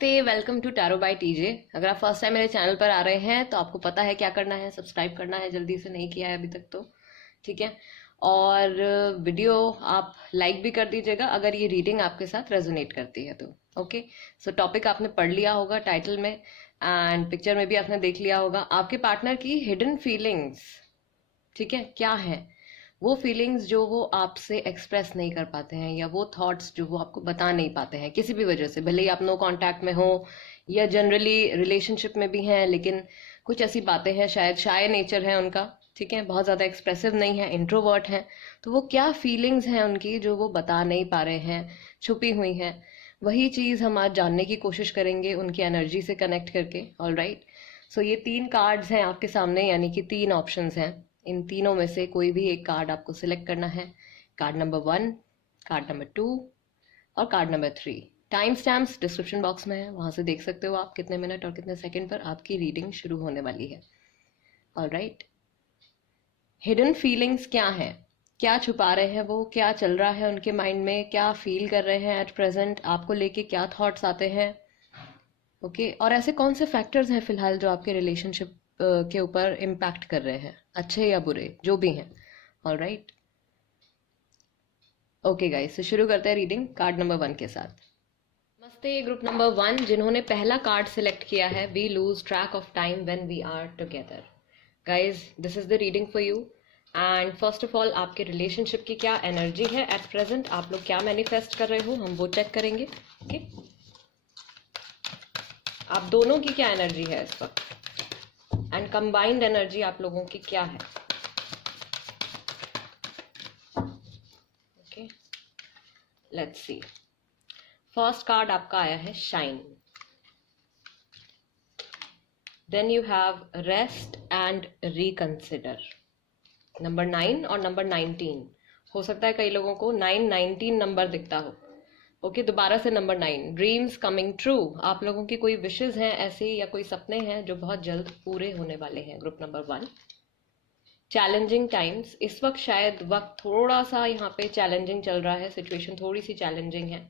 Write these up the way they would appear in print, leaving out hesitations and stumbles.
नमस्ते, welcome to tarot by TJ. अगर आप फर्स्ट टाइम मेरे चैनल पर आ रहे हैं तो आपको पता है क्या करना है, सब्सक्राइब करना है, जल्दी से नहीं किया है अभी तक तो ठीक है। और वीडियो आप लाइक भी कर दीजिएगा अगर ये रीडिंग आपके साथ रेजोनेट करती है तो। ओके, सो टॉपिक आपने पढ़ लिया होगा टाइटल में एंड पिक्चर में भी आपने देख लिया होगा। आपके पार्टनर की हिडन फीलिंग्स, ठीक है, क्या है वो फीलिंग्स जो वो आपसे एक्सप्रेस नहीं कर पाते हैं, या वो थॉट्स जो वो आपको बता नहीं पाते हैं किसी भी वजह से, भले ही आप नो कांटेक्ट में हो या जनरली रिलेशनशिप में भी हैं, लेकिन कुछ ऐसी बातें हैं, शायद शाय नेचर है उनका, ठीक है, बहुत ज़्यादा एक्सप्रेसिव नहीं है, इंट्रोवर्ट हैं। तो वो क्या फीलिंग्स हैं उनकी जो वो बता नहीं पा रहे हैं, छुपी हुई हैं, वही चीज़ हम आज जानने की कोशिश करेंगे उनकी एनर्जी से कनेक्ट करके। ऑल राइट, सो ये 3 कार्ड्स हैं आपके सामने, यानी कि 3 ऑप्शंस हैं। इन तीनों में से कोई भी एक कार्ड आपको सिलेक्ट करना है। कार्ड नंबर 1, कार्ड नंबर 2 और card number 3। Time stamps description box में है, वहां से देख सकते हो आप कितने मिनट और कितने सेकंड पर आपकी रीडिंग शुरू होने वाली है। ऑल राइट, हिडन फीलिंग्स क्या है, क्या छुपा रहे हैं वो, क्या चल रहा है उनके माइंड में, क्या फील कर रहे हैं एट प्रेजेंट, आपको लेके क्या थॉट्स आते हैं। ओके, और ऐसे कौन से फैक्टर्स हैं फिलहाल जो आपके रिलेशनशिप के ऊपर इम्पैक्ट कर रहे हैं, अच्छे या बुरे, जो भी हैं। ऑल राइट, ओके गाइस, तो शुरू करते हैं रीडिंग कार्ड नंबर 1 के साथ। नमस्ते ग्रुप नंबर 1, जिन्होंने पहला कार्ड सिलेक्ट किया है, we lose track of time when we are together. Guys, this is the reading for you and first of all आपके रिलेशनशिप की क्या एनर्जी है एट प्रेजेंट, आप लोग क्या मैनिफेस्ट कर रहे हो, हम वो चेक करेंगे। ओके, आप दोनों की क्या एनर्जी है इस वक्त एंड कंबाइंड एनर्जी आप लोगों की क्या है। Okay, let's see. First card आपका आया है shine, then you have rest and reconsider. Number 9 और नंबर 19, हो सकता है कई लोगों को 919 नंबर दिखता हो। ओके, दोबारा से नंबर 9, ड्रीम्स कमिंग ट्रू। आप लोगों की कोई विशेस हैं ऐसी, या कोई सपने हैं जो बहुत जल्द पूरे होने वाले हैं। ग्रुप नंबर 1, चैलेंजिंग टाइम्स, इस वक्त शायद वक्त थोड़ा सा यहाँ पे चैलेंजिंग चल रहा है, सिचुएशन थोड़ी सी चैलेंजिंग है।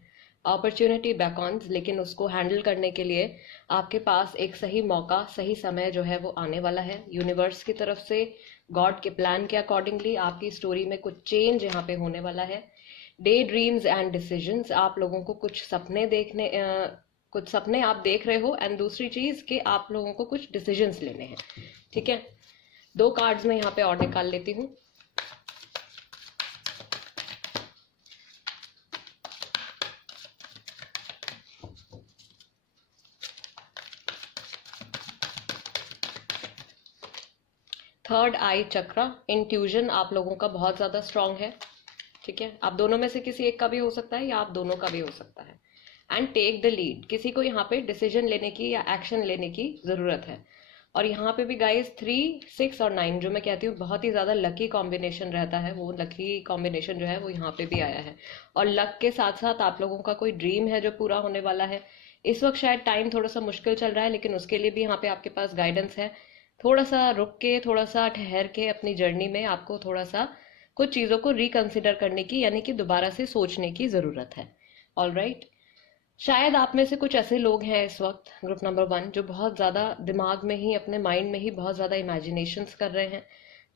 अपॉर्चुनिटी बैकॉन्स, लेकिन उसको हैंडल करने के लिए आपके पास एक सही मौका, सही समय जो है वो आने वाला है यूनिवर्स की तरफ से। गॉड के प्लान के अकॉर्डिंगली आपकी स्टोरी में कुछ चेंज यहाँ पे होने वाला है। डे ड्रीम्स एंड डिसीजंस, आप लोगों को कुछ सपने देखने कुछ सपने आप देख रहे हो, एंड दूसरी चीज कि आप लोगों को कुछ डिसीजंस लेने हैं। ठीक है, 2 कार्ड्स में यहाँ पे और निकाल लेती हूँ। थर्ड आई चक्र, इंट्यूजन आप लोगों का बहुत ज्यादा स्ट्रांग है। ठीक है, आप दोनों में से किसी एक का भी हो सकता है या आप दोनों का भी हो सकता है। एंड टेक द लीड, किसी को यहाँ पे डिसीजन लेने की या एक्शन लेने की जरूरत है। और यहाँ पे भी गाइस 3, 6 और 9 जो मैं कहती हूँ बहुत ही ज्यादा लकी कॉम्बिनेशन रहता है, वो लकी कॉम्बिनेशन जो है वो यहाँ पे भी आया है। और लक के साथ साथ आप लोगों का कोई ड्रीम है जो पूरा होने वाला है। इस वक्त शायद टाइम थोड़ा सा मुश्किल चल रहा है, लेकिन उसके लिए भी यहाँ पे आपके पास गाइडेंस है। थोड़ा सा रुक के, थोड़ा सा ठहर के अपनी जर्नी में आपको थोड़ा सा कुछ चीजों को रिकंसिडर करने की, यानी कि दोबारा से सोचने की जरूरत है। ऑल राइट, शायद आप में से कुछ ऐसे लोग हैं इस वक्त, ग्रुप नंबर 1, जो बहुत ज़्यादा दिमाग में ही, अपने माइंड में ही बहुत ज़्यादा इमेजिनेशंस कर रहे हैं।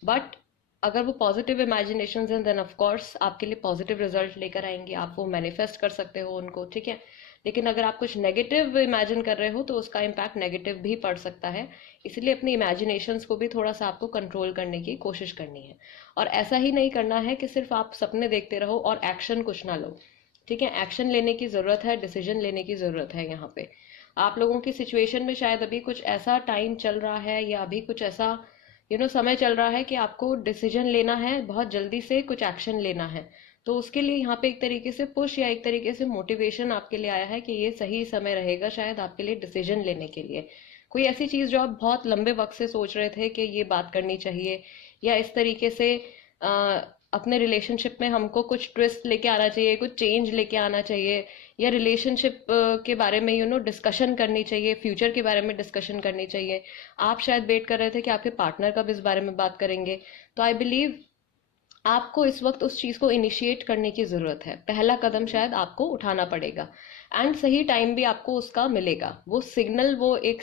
बट अगर वो पॉजिटिव इमेजिनेशंस हैं, देन ऑफ कोर्स आपके लिए पॉजिटिव रिजल्ट लेकर आएंगे, आप वो मैनिफेस्ट कर सकते हो उनको। ठीक है, लेकिन अगर आप कुछ नेगेटिव इमेजिन कर रहे हो तो उसका इम्पैक्ट नेगेटिव भी पड़ सकता है। इसलिए अपनी इमेजिनेशंस को भी थोड़ा सा आपको कंट्रोल करने की कोशिश करनी है। और ऐसा ही नहीं करना है कि सिर्फ आप सपने देखते रहो और एक्शन कुछ ना लो। ठीक है, एक्शन लेने की जरूरत है, डिसीजन लेने की जरूरत है। यहाँ पे आप लोगों की सिचुएशन में शायद अभी कुछ ऐसा टाइम चल रहा है, या अभी कुछ ऐसा समय चल रहा है कि आपको डिसीजन लेना है, बहुत जल्दी से कुछ एक्शन लेना है। तो उसके लिए यहाँ पे एक तरीके से पुश या एक तरीके से मोटिवेशन आपके लिए आया है कि ये सही समय रहेगा शायद आपके लिए डिसीजन लेने के लिए। कोई ऐसी चीज जो आप बहुत लंबे वक्त से सोच रहे थे कि ये बात करनी चाहिए, या इस तरीके से अपने रिलेशनशिप में हमको कुछ ट्विस्ट लेके आना चाहिए, कुछ चेंज लेके आना चाहिए, या रिलेशनशिप के बारे में डिस्कशन करनी चाहिए, फ्यूचर के बारे में डिस्कशन करनी चाहिए। आप शायद वेट कर रहे थे कि आपके पार्टनर कब इस बारे में बात करेंगे। तो आई बिलीव आपको इस वक्त उस चीज को इनिशिएट करने की जरूरत है, पहला कदम शायद आपको उठाना पड़ेगा। एंड सही टाइम भी आपको उसका मिलेगा, वो सिग्नल, वो एक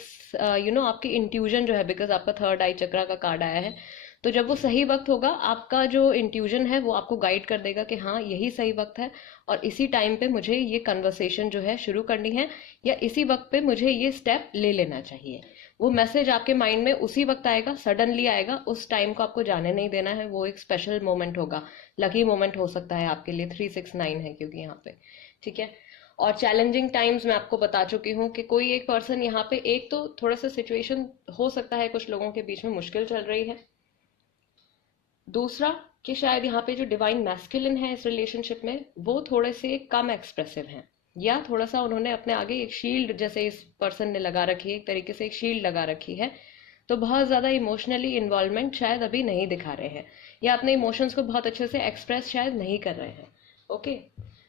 आपकी इंट्यूजन जो है, बिकॉज आपका थर्ड आई चक्रा का कार्ड आया है, तो जब वो सही वक्त होगा, आपका जो इंट्यूजन है वो आपको गाइड कर देगा कि हाँ यही सही वक्त है और इसी टाइम पे मुझे ये कन्वर्सेशन जो है शुरू करनी है, या इसी वक्त पे मुझे ये स्टेप ले लेना चाहिए। वो मैसेज आपके माइंड में उसी वक्त आएगा, सडनली आएगा, उस टाइम को आपको जाने नहीं देना है, वो एक स्पेशल मोमेंट होगा, लकी मोमेंट हो सकता है आपके लिए, 369 है क्योंकि यहाँ पे, ठीक है। और चैलेंजिंग टाइम्स मैं आपको बता चुकी हूँ कि कोई एक पर्सन यहाँ पे, एक तो थोड़ा सा सिचुएशन हो सकता है कुछ लोगों के बीच में मुश्किल चल रही है, दूसरा कि शायद यहाँ पे जो डिवाइन मैस्कुलिन है इस रिलेशनशिप में वो थोड़े से कम एक्सप्रेसिव हैं, या थोड़ा सा उन्होंने अपने आगे एक शील्ड जैसे इस पर्सन ने लगा रखी है, एक तरीके से एक शील्ड लगा रखी है, तो बहुत ज़्यादा इमोशनली इन्वॉल्वमेंट शायद अभी नहीं दिखा रहे हैं, या अपने इमोशंस को बहुत अच्छे से एक्सप्रेस शायद नहीं कर रहे हैं। ओके,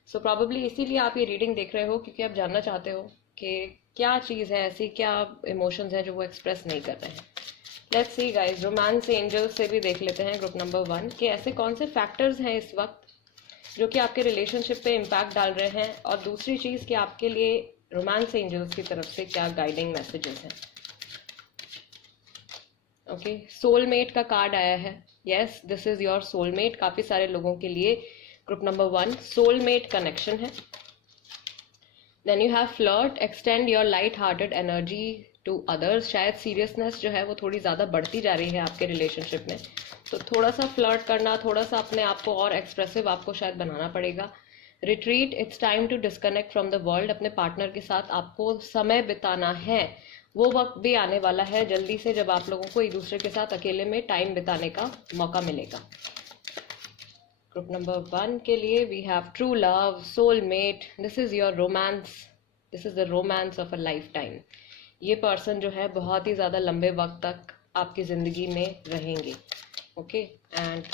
सो प्रॉबेबली इसीलिए आप ये रीडिंग देख रहे हो, क्योंकि आप जानना चाहते हो कि क्या चीज़ है ऐसी, क्या इमोशंस हैं जो वो एक्सप्रेस नहीं कर रहे हैं। Let's see guys, romance angels से भी देख लेते हैं ग्रुप नंबर 1 कि ऐसे कौन से फैक्टर्स हैं इस वक्त जो कि आपके रिलेशनशिप पे इम्पैक्ट डाल रहे हैं, और दूसरी चीज़ कि आपके लिए रोमांस एंजल्स की तरफ से क्या गाइडिंग मैसेजेस हैं। ओके, सोलमेट का कार्ड आया है, yes this is your soulmate. काफ़ी सारे लोगों के लिए ग्रुप नंबर 1 सोलमेट कनेक्शन है। Then you have flirt, extend your light hearted energy to others. शायद सीरियसनेस जो है वो थोड़ी ज़्यादा बढ़ती जा रही है आपके रिलेशनशिप में, तो थोड़ा सा फ्लर्ट करना, थोड़ा सा अपने आप को और एक्सप्रेसिव आपको शायद बनाना पड़ेगा। Retreat, it's time to disconnect from the world. अपने पार्टनर के साथ आपको समय बिताना है, वो वक्त भी आने वाला है जल्दी से जब आप लोगों को एक दूसरे के साथ अकेले में टाइम बिताने का मौका मिलेगा। ग्रुप नंबर 1 के लिए we have true love, soulmate, this is your romance, this is the romance of a life time. ये पर्सन जो है बहुत ही ज़्यादा लंबे वक्त तक आपकी ज़िंदगी में रहेंगे। ओके, एंड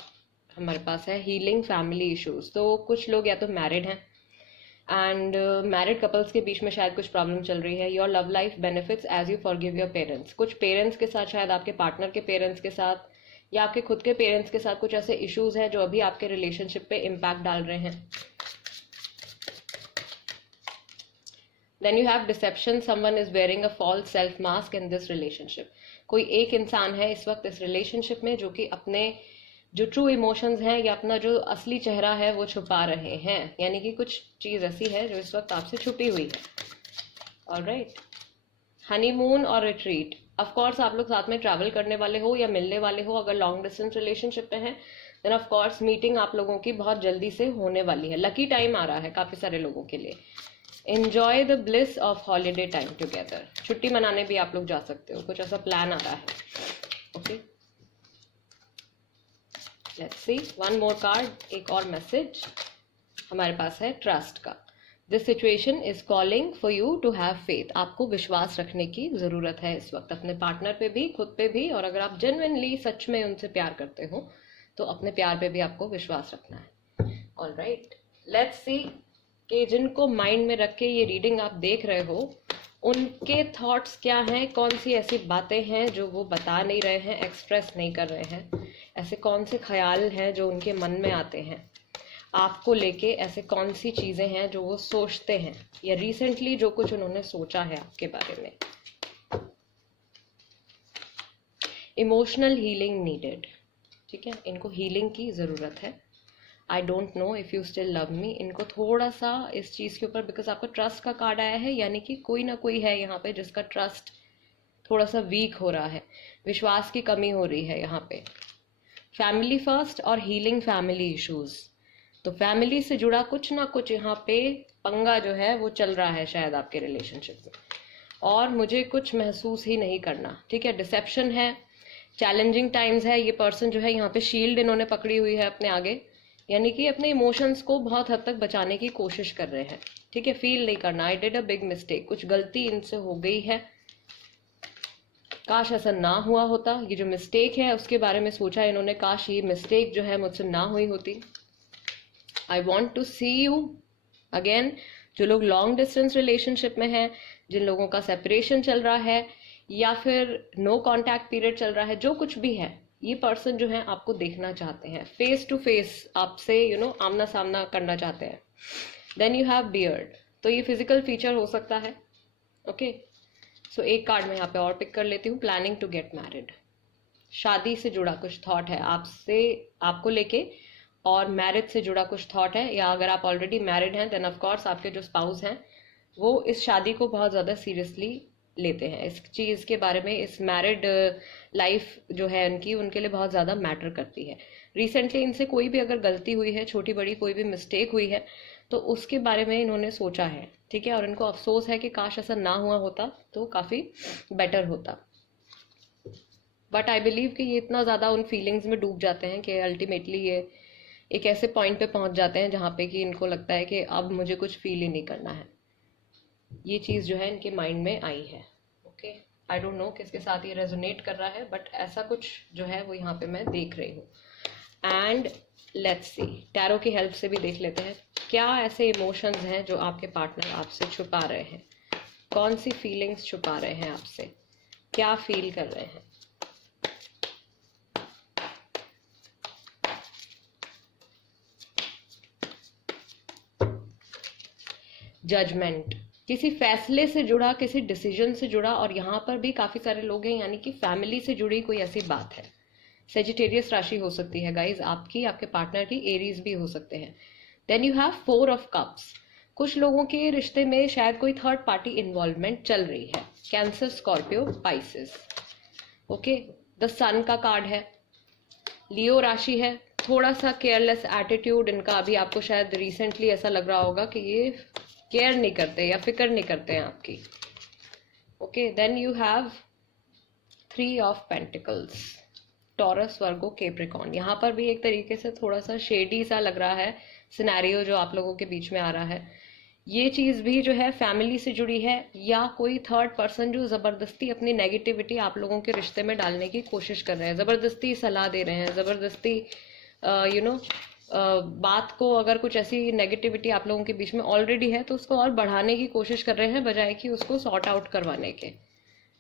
हमारे पास है हीलिंग फैमिली इश्यूज। तो कुछ लोग या तो मैरिड हैं, एंड मैरिड कपल्स के बीच में शायद कुछ प्रॉब्लम चल रही है। Your love life benefits as you forgive your parents. कुछ पेरेंट्स के साथ, शायद आपके पार्टनर के पेरेंट्स के साथ या आपके खुद के पेरेंट्स के साथ कुछ ऐसे इश्यूज हैं जो अभी आपके रिलेशनशिप पे इम्पैक्ट डाल रहे हैं। Then you have deception, someone is wearing a false self mask in this relationship. कोई एक इंसान है इस वक्त इस रिलेशनशिप में जो कि अपने जो ट्रू इमोशंस हैं या अपना जो असली चेहरा है वो छुपा रहे हैं, यानी कि कुछ चीज़ ऐसी है जो इस वक्त आपसे छुपी हुई है। ऑलराइट, हनीमून और रिट्रीट, ऑफ कोर्स आप लोग साथ में ट्रैवल करने वाले हो या मिलने वाले हो। अगर लॉन्ग डिस्टेंस रिलेशनशिप में है देन ऑफ कोर्स मीटिंग आप लोगों की बहुत जल्दी से होने वाली है। लकी टाइम आ रहा है काफ़ी सारे लोगों के लिए। Enjoy the bliss of holiday time together. छुट्टी मनाने भी आप लोग जा सकते हो, कुछ ऐसा प्लान आ रहा है। Okay, let's see one more card, एक और मैसेज हमारे पास है ट्रस्ट का। This situation is calling for you to have faith. आपको विश्वास रखने की ज़रूरत है इस वक्त, अपने पार्टनर पे भी, खुद पे भी, और अगर आप जेन्युइनली सच में उनसे प्यार करते हो तो अपने प्यार पे भी आपको विश्वास रखना है। ऑलराइट, लेट्स सी कि जिनको माइंड में रख के ये रीडिंग आप देख रहे हो उनके थॉट्स क्या हैं, कौन सी ऐसी बातें हैं जो वो बता नहीं रहे हैं, एक्सप्रेस नहीं कर रहे हैं, ऐसे कौन से ख्याल हैं जो उनके मन में आते हैं आपको लेके, ऐसे कौन सी चीज़ें हैं जो वो सोचते हैं, या रिसेंटली जो कुछ उन्होंने सोचा है आपके बारे में। इमोशनल हीलिंग नीडेड, ठीक है, इनको हीलिंग की ज़रूरत है। I don't know if you still love me, इनको थोड़ा सा इस चीज़ के ऊपर, बिकॉज आपका ट्रस्ट का कार्ड आया है, यानी कि कोई ना कोई है यहाँ पे जिसका ट्रस्ट थोड़ा सा वीक हो रहा है, विश्वास की कमी हो रही है यहाँ पे। फैमिली फर्स्ट और हीलिंग फैमिली इश्यूज, तो फैमिली से जुड़ा कुछ ना कुछ यहाँ पे पंगा जो है वो चल रहा है शायद आपके रिलेशनशिप में, और मुझे कुछ महसूस ही नहीं करना, ठीक है। डिसेप्शन है, चैलेंजिंग टाइम्स है। ये पर्सन जो है यहाँ पे शील्ड इन्होंने पकड़ी हुई है अपने आगे, यानी कि अपने इमोशंस को बहुत हद तक बचाने की कोशिश कर रहे हैं, ठीक है। फील नहीं करना, I did a big mistake, कुछ गलती इनसे हो गई है, काश ऐसा ना हुआ होता। ये जो मिस्टेक है उसके बारे में सोचा इन्होंने, काश ये मिस्टेक जो है मुझसे ना हुई होती। I want to see you again. जो लोग लॉन्ग डिस्टेंस रिलेशनशिप में हैं, जिन लोगों का सेपरेशन चल रहा है या फिर नो कॉन्टैक्ट पीरियड चल रहा है, जो कुछ भी है, ये पर्सन जो है आपको देखना चाहते हैं, फेस टू फेस आपसे आमना सामना करना चाहते हैं। देन यू हैव बियर्ड, तो ये फिजिकल फीचर हो सकता है। ओके, सो एक कार्ड मैं यहाँ पे और पिक कर लेती हूँ। प्लानिंग टू गेट मैरिड, शादी से जुड़ा कुछ थॉट है आपसे, आपको लेके, और मैरिज से जुड़ा कुछ थॉट है, या अगर आप ऑलरेडी मैरिड हैं देन ऑफ कोर्स आपके जो स्पाउस हैं वो इस शादी को बहुत ज़्यादा सीरियसली लेते हैं, इस चीज़ के बारे में, इस मैरिड लाइफ जो है उनकी, उनके लिए बहुत ज़्यादा मैटर करती है। रिसेंटली इनसे कोई भी अगर गलती हुई है, छोटी बड़ी कोई भी मिस्टेक हुई है, तो उसके बारे में इन्होंने सोचा है, ठीक है, और इनको अफसोस है कि काश ऐसा ना हुआ होता तो काफ़ी बेटर होता। बट आई बिलीव कि ये इतना ज़्यादा उन फीलिंग्स में डूब जाते हैं कि अल्टीमेटली ये एक ऐसे पॉइंट पे पहुंच जाते हैं जहाँ पे कि इनको लगता है कि अब मुझे कुछ फील ही नहीं करना है। ये चीज़ जो है इनके माइंड में आई है। ओके, आई डोंट नो किसके साथ ये रेजोनेट कर रहा है, बट ऐसा कुछ जो है वो यहाँ पे मैं देख रही हूँ। एंड लेट्स सी, टैरो की हेल्प से भी देख लेते हैं क्या ऐसे इमोशंस हैं जो आपके पार्टनर आपसे छुपा रहे हैं, कौन सी फीलिंग्स छुपा रहे हैं आपसे, क्या फील कर रहे हैं। जजमेंट, किसी फैसले से जुड़ा, किसी डिसीजन से जुड़ा, और यहाँ पर भी काफी सारे लोग हैं, यानी कि फैमिली से जुड़ी कोई ऐसी बात है। सेजिटेरियस राशि हो सकती है गाइज आपकी, आपके पार्टनर की एरीज भी हो सकते हैं। Then you have 4 of cups, कुछ लोगों के रिश्ते में शायद कोई थर्ड पार्टी इन्वॉल्वमेंट चल रही है। Cancer, Scorpio, Pisces. Okay, the sun का कार्ड है, लियो राशि है, थोड़ा सा केयरलेस एटीट्यूड इनका, अभी आपको शायद रिसेंटली ऐसा लग रहा होगा कि ये केयर नहीं करते या फिक्र नहीं करते हैं आपकी। Okay, then you have 3 of pentacles, Taurus, Virgo, Capricorn. यहाँ पर भी एक तरीके से थोड़ा सा शेडी सा लग रहा है सिनेरियो जो आप लोगों के बीच में आ रहा है। ये चीज़ भी जो है फैमिली से जुड़ी है, या कोई थर्ड पर्सन जो ज़बरदस्ती अपनी नेगेटिविटी आप लोगों के रिश्ते में डालने की कोशिश कर रहे हैं, ज़बरदस्ती सलाह दे रहे हैं, ज़बरदस्ती बात को, अगर कुछ ऐसी नेगेटिविटी आप लोगों के बीच में ऑलरेडी है तो उसको और बढ़ाने की कोशिश कर रहे हैं बजाय कि उसको सॉर्ट आउट करवाने के।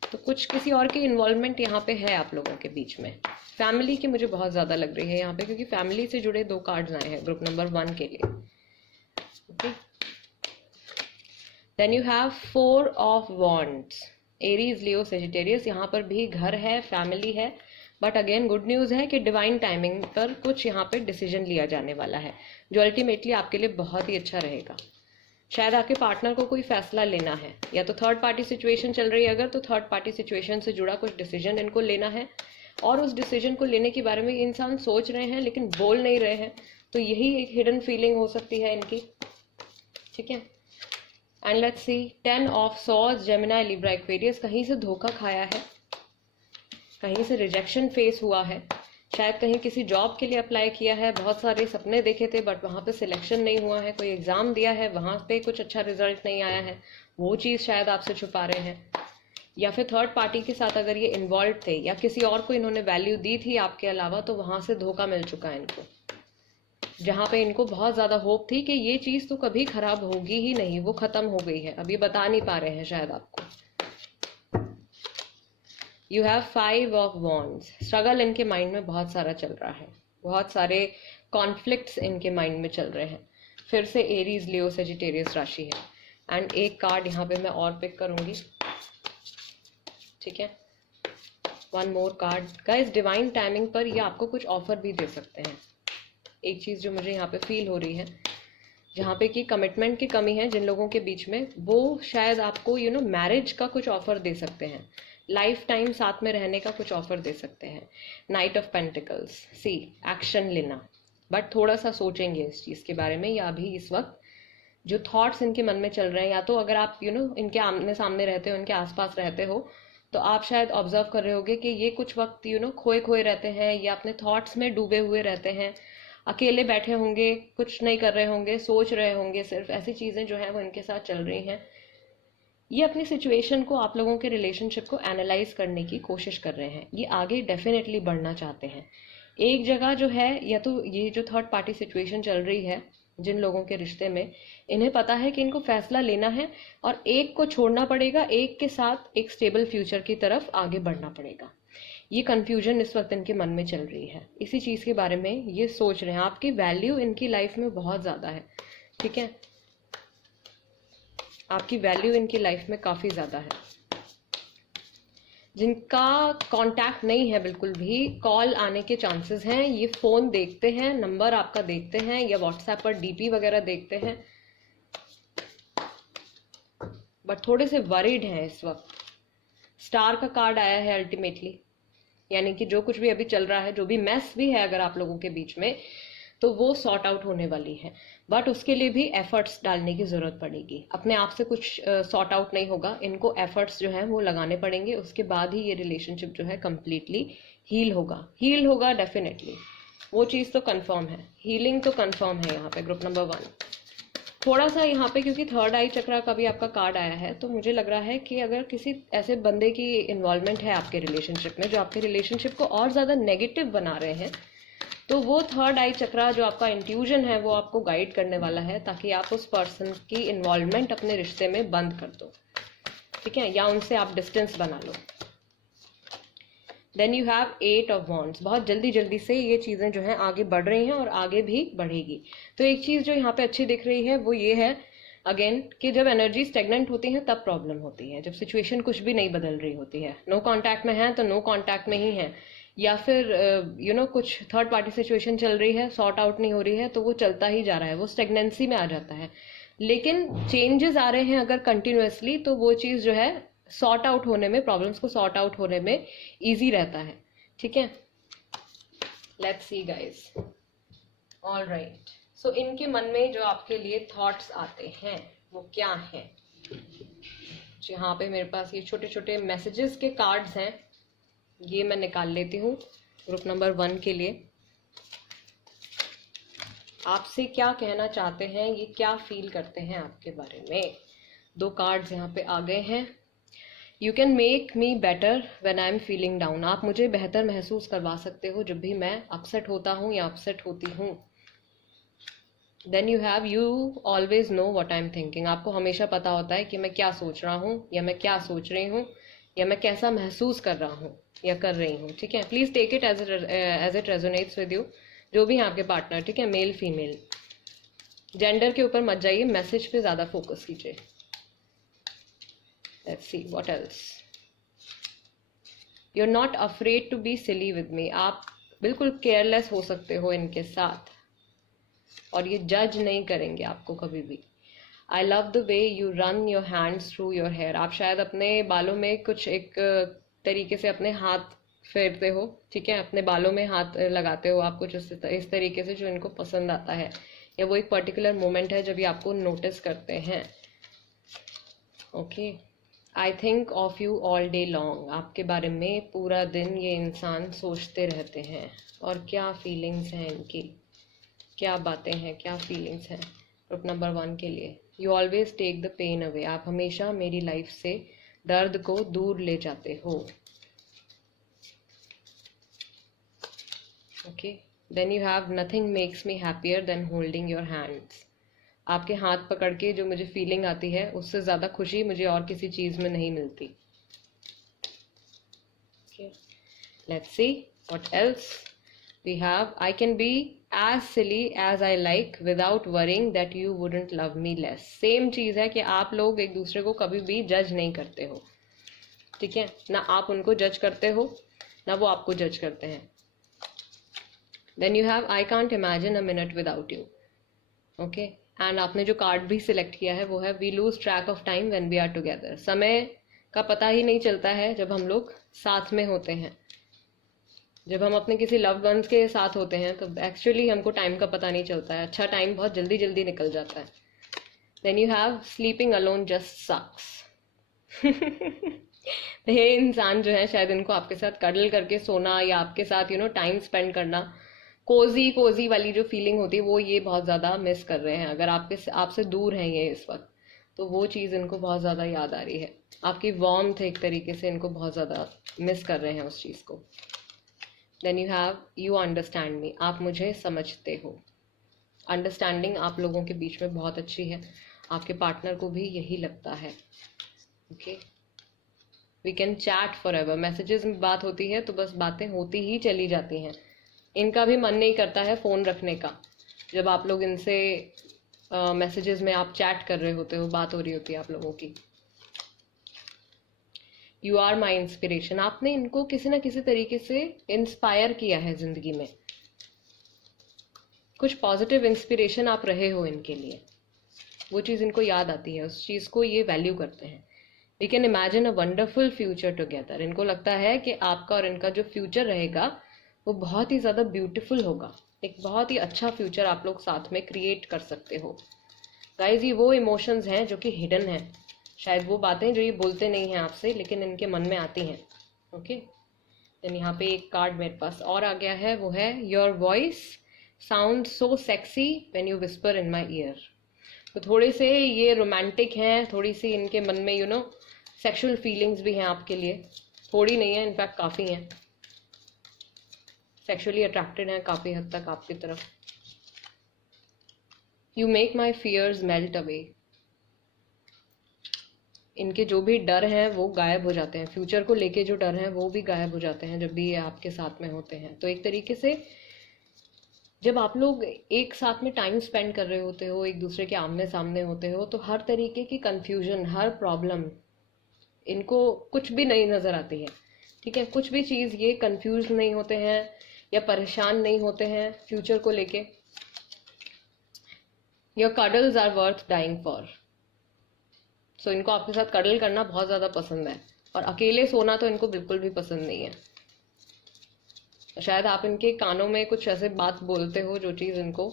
तो कुछ किसी और की इन्वॉल्वमेंट यहाँ पे है आप लोगों के बीच में। फैमिली की मुझे बहुत ज़्यादा लग रही है यहाँ पे, क्योंकि फैमिली से जुड़े 2 कार्ड्स आए हैं ग्रुप नंबर 1 के लिए। Okay, then you have 4 of wands, Aries, Leo, Sagittarius. यहाँ पर भी घर है, फैमिली है, बट अगेन गुड न्यूज़ है कि डिवाइन टाइमिंग पर कुछ यहाँ पे डिसीजन लिया जाने वाला है जो अल्टीमेटली आपके लिए बहुत ही अच्छा रहेगा। शायद आपके पार्टनर को कोई फैसला लेना है, या तो थर्ड पार्टी सिचुएशन चल रही है अगर, तो थर्ड पार्टी सिचुएशन से जुड़ा कुछ डिसीजन इनको लेना है, और उस डिसीजन को लेने के बारे में इंसान सोच रहे हैं लेकिन बोल नहीं रहे हैं। तो यही एक हिडन फीलिंग हो सकती है इनकी, ठीक है। And let's C, 10 of swords, Gemini, Libra, Aquarius. कहीं से धोखा खाया है, कहीं से रिजेक्शन फेस हुआ है, शायद कहीं किसी जॉब के लिए अप्लाई किया है, बहुत सारे सपने देखे थे बट वहाँ पे सिलेक्शन नहीं हुआ है, कोई एग्जाम दिया है वहाँ पे कुछ अच्छा रिजल्ट नहीं आया है, वो चीज़ शायद आपसे छुपा रहे हैं। या फिर थर्ड पार्टी के साथ अगर ये इन्वॉल्व थे, या किसी और को इन्होंने वैल्यू दी थी आपके अलावा, तो वहाँ से धोखा मिल चुका है इनको, जहाँ पे इनको बहुत ज़्यादा होप थी कि ये चीज़ तो कभी खराब होगी ही नहीं, वो ख़त्म हो गई है, अभी बता नहीं पा रहे हैं शायद आपको। You have 5 of wands, struggle इनके माइंड में बहुत सारा चल रहा है, बहुत सारे कॉन्फ्लिक्ट्स इनके माइंड में चल रहे हैं। फिर से एरीज, लियो, सेजिटेरियस राशि है। एंड एक कार्ड यहाँ पे मैं और पिक करूँगी, ठीक है, 1 मोर कार्ड। गाइस, डिवाइन टाइमिंग पर ये आपको कुछ ऑफर भी दे सकते हैं। एक चीज़ जो मुझे यहाँ पे फील हो रही है, जहाँ पे कि कमिटमेंट की कमी है जिन लोगों के बीच में, वो शायद आपको मैरिज का कुछ ऑफर दे सकते हैं, लाइफ टाइम साथ में रहने का कुछ ऑफर दे सकते हैं। Knight of pentacles, see, action लेना, बट थोड़ा सा सोचेंगे इस चीज़ के बारे में, या अभी इस वक्त जो थॉट्स इनके मन में चल रहे हैं, या तो अगर आप इनके आमने सामने रहते हो, इनके आसपास रहते हो, तो आप शायद ऑब्जर्व कर रहे होगे कि ये कुछ वक्त खोए खोए रहते हैं, या अपने थॉट्स में डूबे हुए रहते हैं, अकेले बैठे होंगे, कुछ नहीं कर रहे होंगे, सोच रहे होंगे, सिर्फ ऐसी चीज़ें जो हैं वो इनके साथ चल रही हैं। ये अपनी सिचुएशन को, आप लोगों के रिलेशनशिप को एनालाइज करने की कोशिश कर रहे हैं, ये आगे डेफिनेटली बढ़ना चाहते हैं। एक जगह जो है, या तो ये जो थर्ड पार्टी सिचुएशन चल रही है जिन लोगों के रिश्ते में, इन्हें पता है कि इनको फैसला लेना है और एक को छोड़ना पड़ेगा, एक के साथ एक स्टेबल फ्यूचर की तरफ आगे बढ़ना पड़ेगा। ये कंफ्यूजन इस वक्त इनके मन में चल रही है, इसी चीज़ के बारे में ये सोच रहे हैं। आपकी वैल्यू इनकी लाइफ में बहुत ज़्यादा है, ठीक है। आपकी वैल्यू इनकी लाइफ में काफ़ी ज़्यादा है। जिनका कांटेक्ट नहीं है बिल्कुल भी, कॉल आने के चांसेस हैं। ये फ़ोन देखते हैं, नंबर आपका देखते हैं, या व्हाट्सएप पर डीपी वगैरह देखते हैं, बट थोड़े से वरीड हैं इस वक्त। स्टार का कार्ड आया है अल्टीमेटली, यानी कि जो कुछ भी अभी चल रहा है, जो भी मेस भी है अगर आप लोगों के बीच में, तो वो सॉर्ट आउट होने वाली है। बट उसके लिए भी एफर्ट्स डालने की ज़रूरत पड़ेगी। अपने आप से कुछ सॉर्ट आउट नहीं होगा, इनको एफर्ट्स जो है वो लगाने पड़ेंगे। उसके बाद ही ये रिलेशनशिप जो है कम्प्लीटली हील होगा डेफिनेटली। वो चीज़ तो कंफर्म है, हीलिंग तो कंफर्म है यहाँ पे ग्रुप नंबर 1। थोड़ा सा यहाँ पे क्योंकि थर्ड आई चक्रा का भी आपका कार्ड आया है, तो मुझे लग रहा है कि अगर किसी ऐसे बंदे की इन्वॉल्वमेंट है आपके रिलेशनशिप में जो आपके रिलेशनशिप को और ज़्यादा नेगेटिव बना रहे हैं, तो वो थर्ड आई चक्रा जो आपका इंट्यूजन है वो आपको गाइड करने वाला है, ताकि आप उस पर्सन की इन्वॉल्वमेंट अपने रिश्ते में बंद कर दो, ठीक है, या उनसे आप डिस्टेंस बना लो। Then you have 8 of wands. बहुत जल्दी जल्दी से ये चीज़ें जो हैं आगे बढ़ रही हैं और आगे भी बढ़ेगी। तो एक चीज़ जो यहाँ पे अच्छी दिख रही है वो ये है अगेन कि जब एनर्जी स्टेगनेंट होती है तब प्रॉब्लम होती है, जब सिचुएशन कुछ भी नहीं बदल रही होती है। नो कांटेक्ट में है तो नो कांटेक्ट में ही है, या फिर कुछ थर्ड पार्टी सिचुएशन चल रही है, सॉर्ट आउट नहीं हो रही है, तो वो चलता ही जा रहा है, वो स्टेगनेंसी में आ जाता है। लेकिन चेंजेस आ रहे हैं अगर कंटिन्यूसली, तो वो चीज़ जो है सॉर्ट आउट होने में, प्रॉब्लम्स को सॉर्ट आउट होने में ईजी रहता है, ठीक है। Let's see guys. All right, so इनके मन में जो आपके लिए थॉट्स आते हैं वो क्या हैं? यहाँ पे मेरे पास ये छोटे छोटे मैसेजेस के कार्ड्स हैं, ये मैं निकाल लेती हूँ ग्रुप नंबर 1 के लिए। आपसे क्या कहना चाहते हैं, ये क्या फील करते हैं आपके बारे में। 2 कार्ड्स यहाँ पे आ गए हैं। You can make me better when I am feeling down. आप मुझे बेहतर महसूस करवा सकते हो जब भी मैं अपसेट होता हूँ या अपसेट होती हूँ। Then you have you always know what I am thinking. आपको हमेशा पता होता है कि मैं क्या सोच रहा हूँ, या मैं क्या सोच रही हूँ, या मैं कैसा महसूस कर रहा हूँ या कर रही हूँ, ठीक है। Please take it as it resonates with you, जो भी हैं आपके पार्टनर, ठीक है, मेल फीमेल। जेंडर के ऊपर मत जाइए, मैसेज पे ज़्यादा फोकस कीजिए। Let's see what else. You are not afraid to be silly with me. आप बिल्कुल केयरलेस हो सकते हो इनके साथ, और ये जज नहीं करेंगे आपको कभी भी। I love the way you run your hands through your hair. आप शायद अपने बालों में कुछ एक तरीके से अपने हाथ फेरते हो, ठीक है, अपने बालों में हाथ लगाते हो आप कुछ इस तरीके से जो इनको पसंद आता है, या वो एक पर्टिकुलर मोमेंट है जब ये आपको नोटिस करते हैं। Okay, I think of you all day long. आपके बारे में पूरा दिन ये इंसान सोचते रहते हैं। और क्या फीलिंग्स हैं इनकी, क्या बातें हैं, क्या फीलिंग्स हैं ग्रुप नंबर 1 के लिए। You always take the pain away. आप हमेशा मेरी लाइफ से दर्द को दूर ले जाते हो। Okay, then you have nothing makes me happier than holding your hands. आपके हाथ पकड़ के जो मुझे फीलिंग आती है, उससे ज़्यादा खुशी मुझे और किसी चीज़ में नहीं मिलती। Okay, let's see what else we have. I can be as silly as I like without worrying that you wouldn't love me less। Same चीज़ है कि आप लोग एक दूसरे को कभी भी जज नहीं करते हो, ठीक है, ना आप उनको जज करते हो ना वो आपको जज करते हैं। Then you have I can't imagine a minute without you. Okay, and आपने जो कार्ड भी सिलेक्ट किया है वो है we lose track of time when we are together. समय का पता ही नहीं चलता है जब हम लोग साथ में होते हैं। जब हम अपने किसी लव्ड वंस के साथ होते हैं तो एक्चुअली हमको टाइम का पता नहीं चलता है, अच्छा टाइम बहुत जल्दी जल्दी निकल जाता है। Then you have sleeping alone just sucks. ये इंसान जो है शायद इनको आपके साथ कडल करके सोना, या आपके साथ टाइम स्पेंड करना, कोजी कोजी वाली जो फीलिंग होती है वो ये बहुत ज़्यादा मिस कर रहे हैं। अगर आपसे दूर हैं ये इस वक्त, तो वो चीज़ इनको बहुत ज़्यादा याद आ रही है। आपकी वार्मथ एक तरीके से इनको बहुत ज़्यादा मिस कर रहे हैं उस चीज़ को। Then you have you understand me. आप मुझे समझते हो। अंडरस्टैंडिंग आप लोगों के बीच में बहुत अच्छी है, आपके पार्टनर को भी यही लगता है। Okay, we can chat forever. Messages में बात होती है तो बस बातें होती ही चली जाती हैं। इनका भी मन नहीं करता है फ़ोन रखने का। जब आप लोग इनसे मैसेजेस में आप चैट कर रहे होते हो, बात हो रही होती है आप लोगों की। यू आर माई इंस्पिरेशन, आपने इनको किसी ना किसी तरीके से इंस्पायर किया है जिंदगी में, कुछ पॉजिटिव इंस्पिरेशन आप रहे हो इनके लिए, वो चीज़ इनको याद आती है, उस चीज़ को ये वैल्यू करते हैं। We can imagine a wonderful future together, इनको लगता है कि आपका और इनका जो फ्यूचर रहेगा वो बहुत ही ज़्यादा ब्यूटीफुल होगा, एक बहुत ही अच्छा फ्यूचर आप लोग साथ में क्रिएट कर सकते हो। गाइज ये वो इमोशंस हैं जो कि हिडन हैं, शायद वो बातें जो ये बोलते नहीं हैं आपसे लेकिन इनके मन में आती हैं। ओके, देन यहाँ पे एक कार्ड मेरे पास और आ गया है, वो है your voice sound so sexy when you whisper in my year. तो थोड़े से ये रोमांटिक हैं, थोड़ी सी इनके मन में यू नो सेक्सुअल फीलिंग्स भी हैं आपके लिए, थोड़ी नहीं है इनफैक्ट काफ़ी हैं, सेक्सुअली अट्रैक्टेड हैं काफ़ी हद तक आपकी तरफ। You make my fears melt away, इनके जो भी डर हैं वो गायब हो जाते हैं, फ्यूचर को लेके जो डर हैं वो भी गायब हो जाते हैं जब भी ये आपके साथ में होते हैं। तो एक तरीके से जब आप लोग एक साथ में टाइम स्पेंड कर रहे होते हो, एक दूसरे के आमने सामने होते हो, तो हर तरीके की कंफ्यूजन, हर प्रॉब्लम इनको कुछ भी नहीं नज़र आती है। ठीक है, कुछ भी चीज़ ये कंफ्यूज नहीं होते हैं या परेशान नहीं होते हैं फ्यूचर को लेके। Your cuddles are worth dying for, so इनको आपके साथ कडल करना बहुत ज़्यादा पसंद है, और अकेले सोना तो इनको बिल्कुल भी पसंद नहीं है। शायद आप इनके कानों में कुछ ऐसे बात बोलते हो जो चीज़ इनको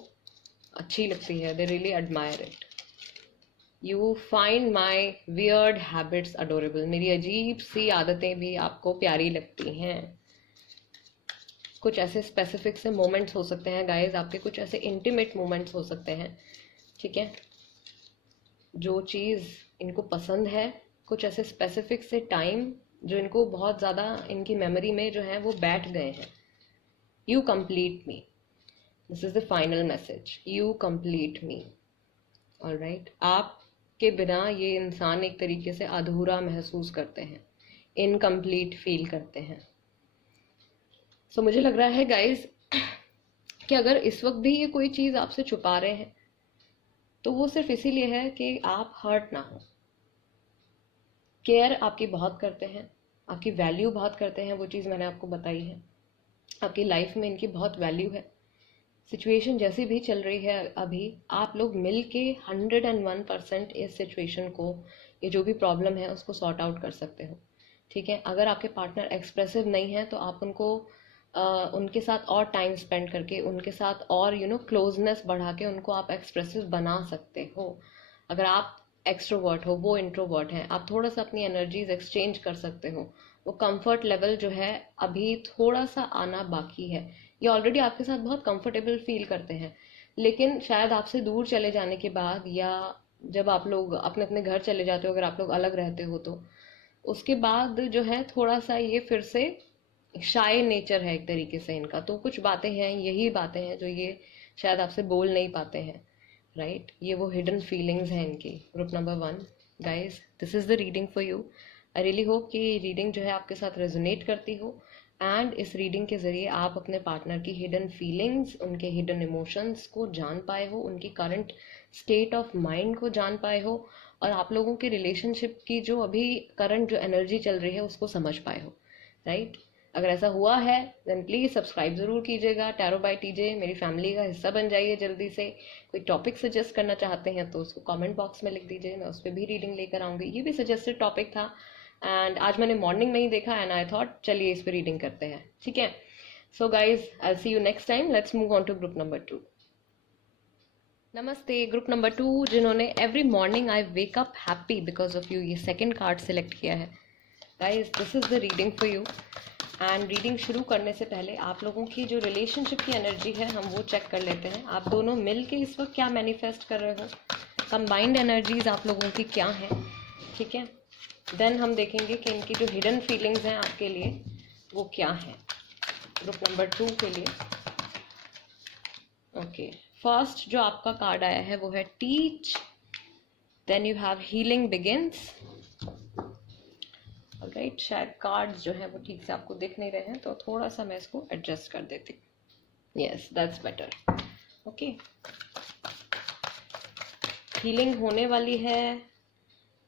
अच्छी लगती है, they really admire it. You find my weird habits adorable, मेरी अजीब सी आदतें भी आपको प्यारी लगती हैं। कुछ ऐसे स्पेसिफिक से मोमेंट्स हो सकते हैं गाइज आपके, कुछ ऐसे इंटीमेट मोमेंट्स हो सकते हैं, ठीक है, जो चीज़ इनको पसंद है, कुछ ऐसे स्पेसिफिक से टाइम जो इनको बहुत ज़्यादा इनकी मेमोरी में जो है वो बैठ गए हैं। You complete me, this is the final message, you complete me. Alright, आपके बिना ये इंसान एक तरीके से अधूरा महसूस करते हैं, इनकम्प्लीट फील करते हैं। सो मुझे लग रहा है गाइज कि अगर इस वक्त भी ये कोई चीज़ आपसे छुपा रहे हैं तो वो सिर्फ इसीलिए है कि आप हर्ट ना हो। केयर आपकी बहुत करते हैं, आपकी वैल्यू बहुत करते हैं, वो चीज़ मैंने आपको बताई है, आपकी लाइफ में इनकी बहुत वैल्यू है। सिचुएशन जैसी भी चल रही है अभी, आप लोग मिल के 101% इस सिचुएशन को, ये जो भी प्रॉब्लम है उसको सॉर्ट आउट कर सकते हो। ठीक है, अगर आपके पार्टनर एक्सप्रेसिव नहीं है तो आप उनको उनके साथ और टाइम स्पेंड करके, उनके साथ और क्लोजनेस बढ़ा के उनको आप एक्सप्रेसिव बना सकते हो। अगर आप एक्सट्रोवर्ट हो, वो इंट्रोवर्ट हैं, आप थोड़ा सा अपनी एनर्जीज एक्सचेंज कर सकते हो। वो कंफर्ट लेवल जो है अभी थोड़ा सा आना बाकी है, ये ऑलरेडी आपके साथ बहुत कंफर्टेबल फील करते हैं, लेकिन शायद आपसे दूर चले जाने के बाद, या जब आप लोग अपने अपने घर चले जाते हो, अगर आप लोग अलग रहते हो तो उसके बाद जो है थोड़ा सा ये फिर से शाय नेचर है एक तरीके से इनका। तो कुछ बातें हैं, यही बातें हैं जो ये शायद आपसे बोल नहीं पाते हैं, राइट। ये वो हिडन फीलिंग्स हैं इनकी। Group number 1 guys, this is the reading for you. I really hope कि ये रीडिंग जो है आपके साथ रेजोनेट करती हो, एंड इस रीडिंग के ज़रिए आप अपने पार्टनर की हिडन फीलिंग्स, उनके हिडन इमोशंस को जान पाए हो, उनकी करंट स्टेट ऑफ माइंड को जान पाए हो, और आप लोगों के रिलेशनशिप की जो अभी करंट जो एनर्जी चल रही है उसको समझ पाए हो, राइट। अगर ऐसा हुआ है देन प्लीज़ सब्सक्राइब ज़रूर कीजिएगा, टैरो बाय टीजे मेरी फैमिली का हिस्सा बन जाइए जल्दी से। कोई टॉपिक सजेस्ट करना चाहते हैं तो उसको कमेंट बॉक्स में लिख दीजिए, मैं उस पर भी रीडिंग लेकर आऊँगी। ये भी सजेस्टेड टॉपिक था एंड आज मैंने मॉर्निंग में ही देखा एंड आई थॉट चलिए इस पर रीडिंग करते हैं, ठीक है। So guys, I see you next time. Let's move on to group number 2। नमस्ते ग्रुप नंबर 2, जिन्होंने every morning I wake up happy because of you, ये सेकंड कार्ड सेलेक्ट किया है। Guys, this is the reading for you. And reading शुरू करने से पहले आप लोगों की जो रिलेशनशिप की एनर्जी है हम वो चेक कर लेते हैं। आप दोनों मिल के इस वक्त क्या मैनिफेस्ट कर रहे हो, कंबाइंड एनर्जीज आप लोगों की क्या हैं, ठीक है। देन हम देखेंगे कि इनकी जो हिडन फीलिंग्स हैं आपके लिए वो क्या हैं ग्रुप नंबर 2 के लिए। ओके, फर्स्ट जो आपका कार्ड आया है वो है teach, then you have healing begins. Right, शायद कार्ड्स जो है वो ठीक से आपको दिख नहीं रहे हैं तो थोड़ा सा मैं इसको एडजस्ट कर देती हूँ। Yes, that's better. Okay, healing होने वाली है।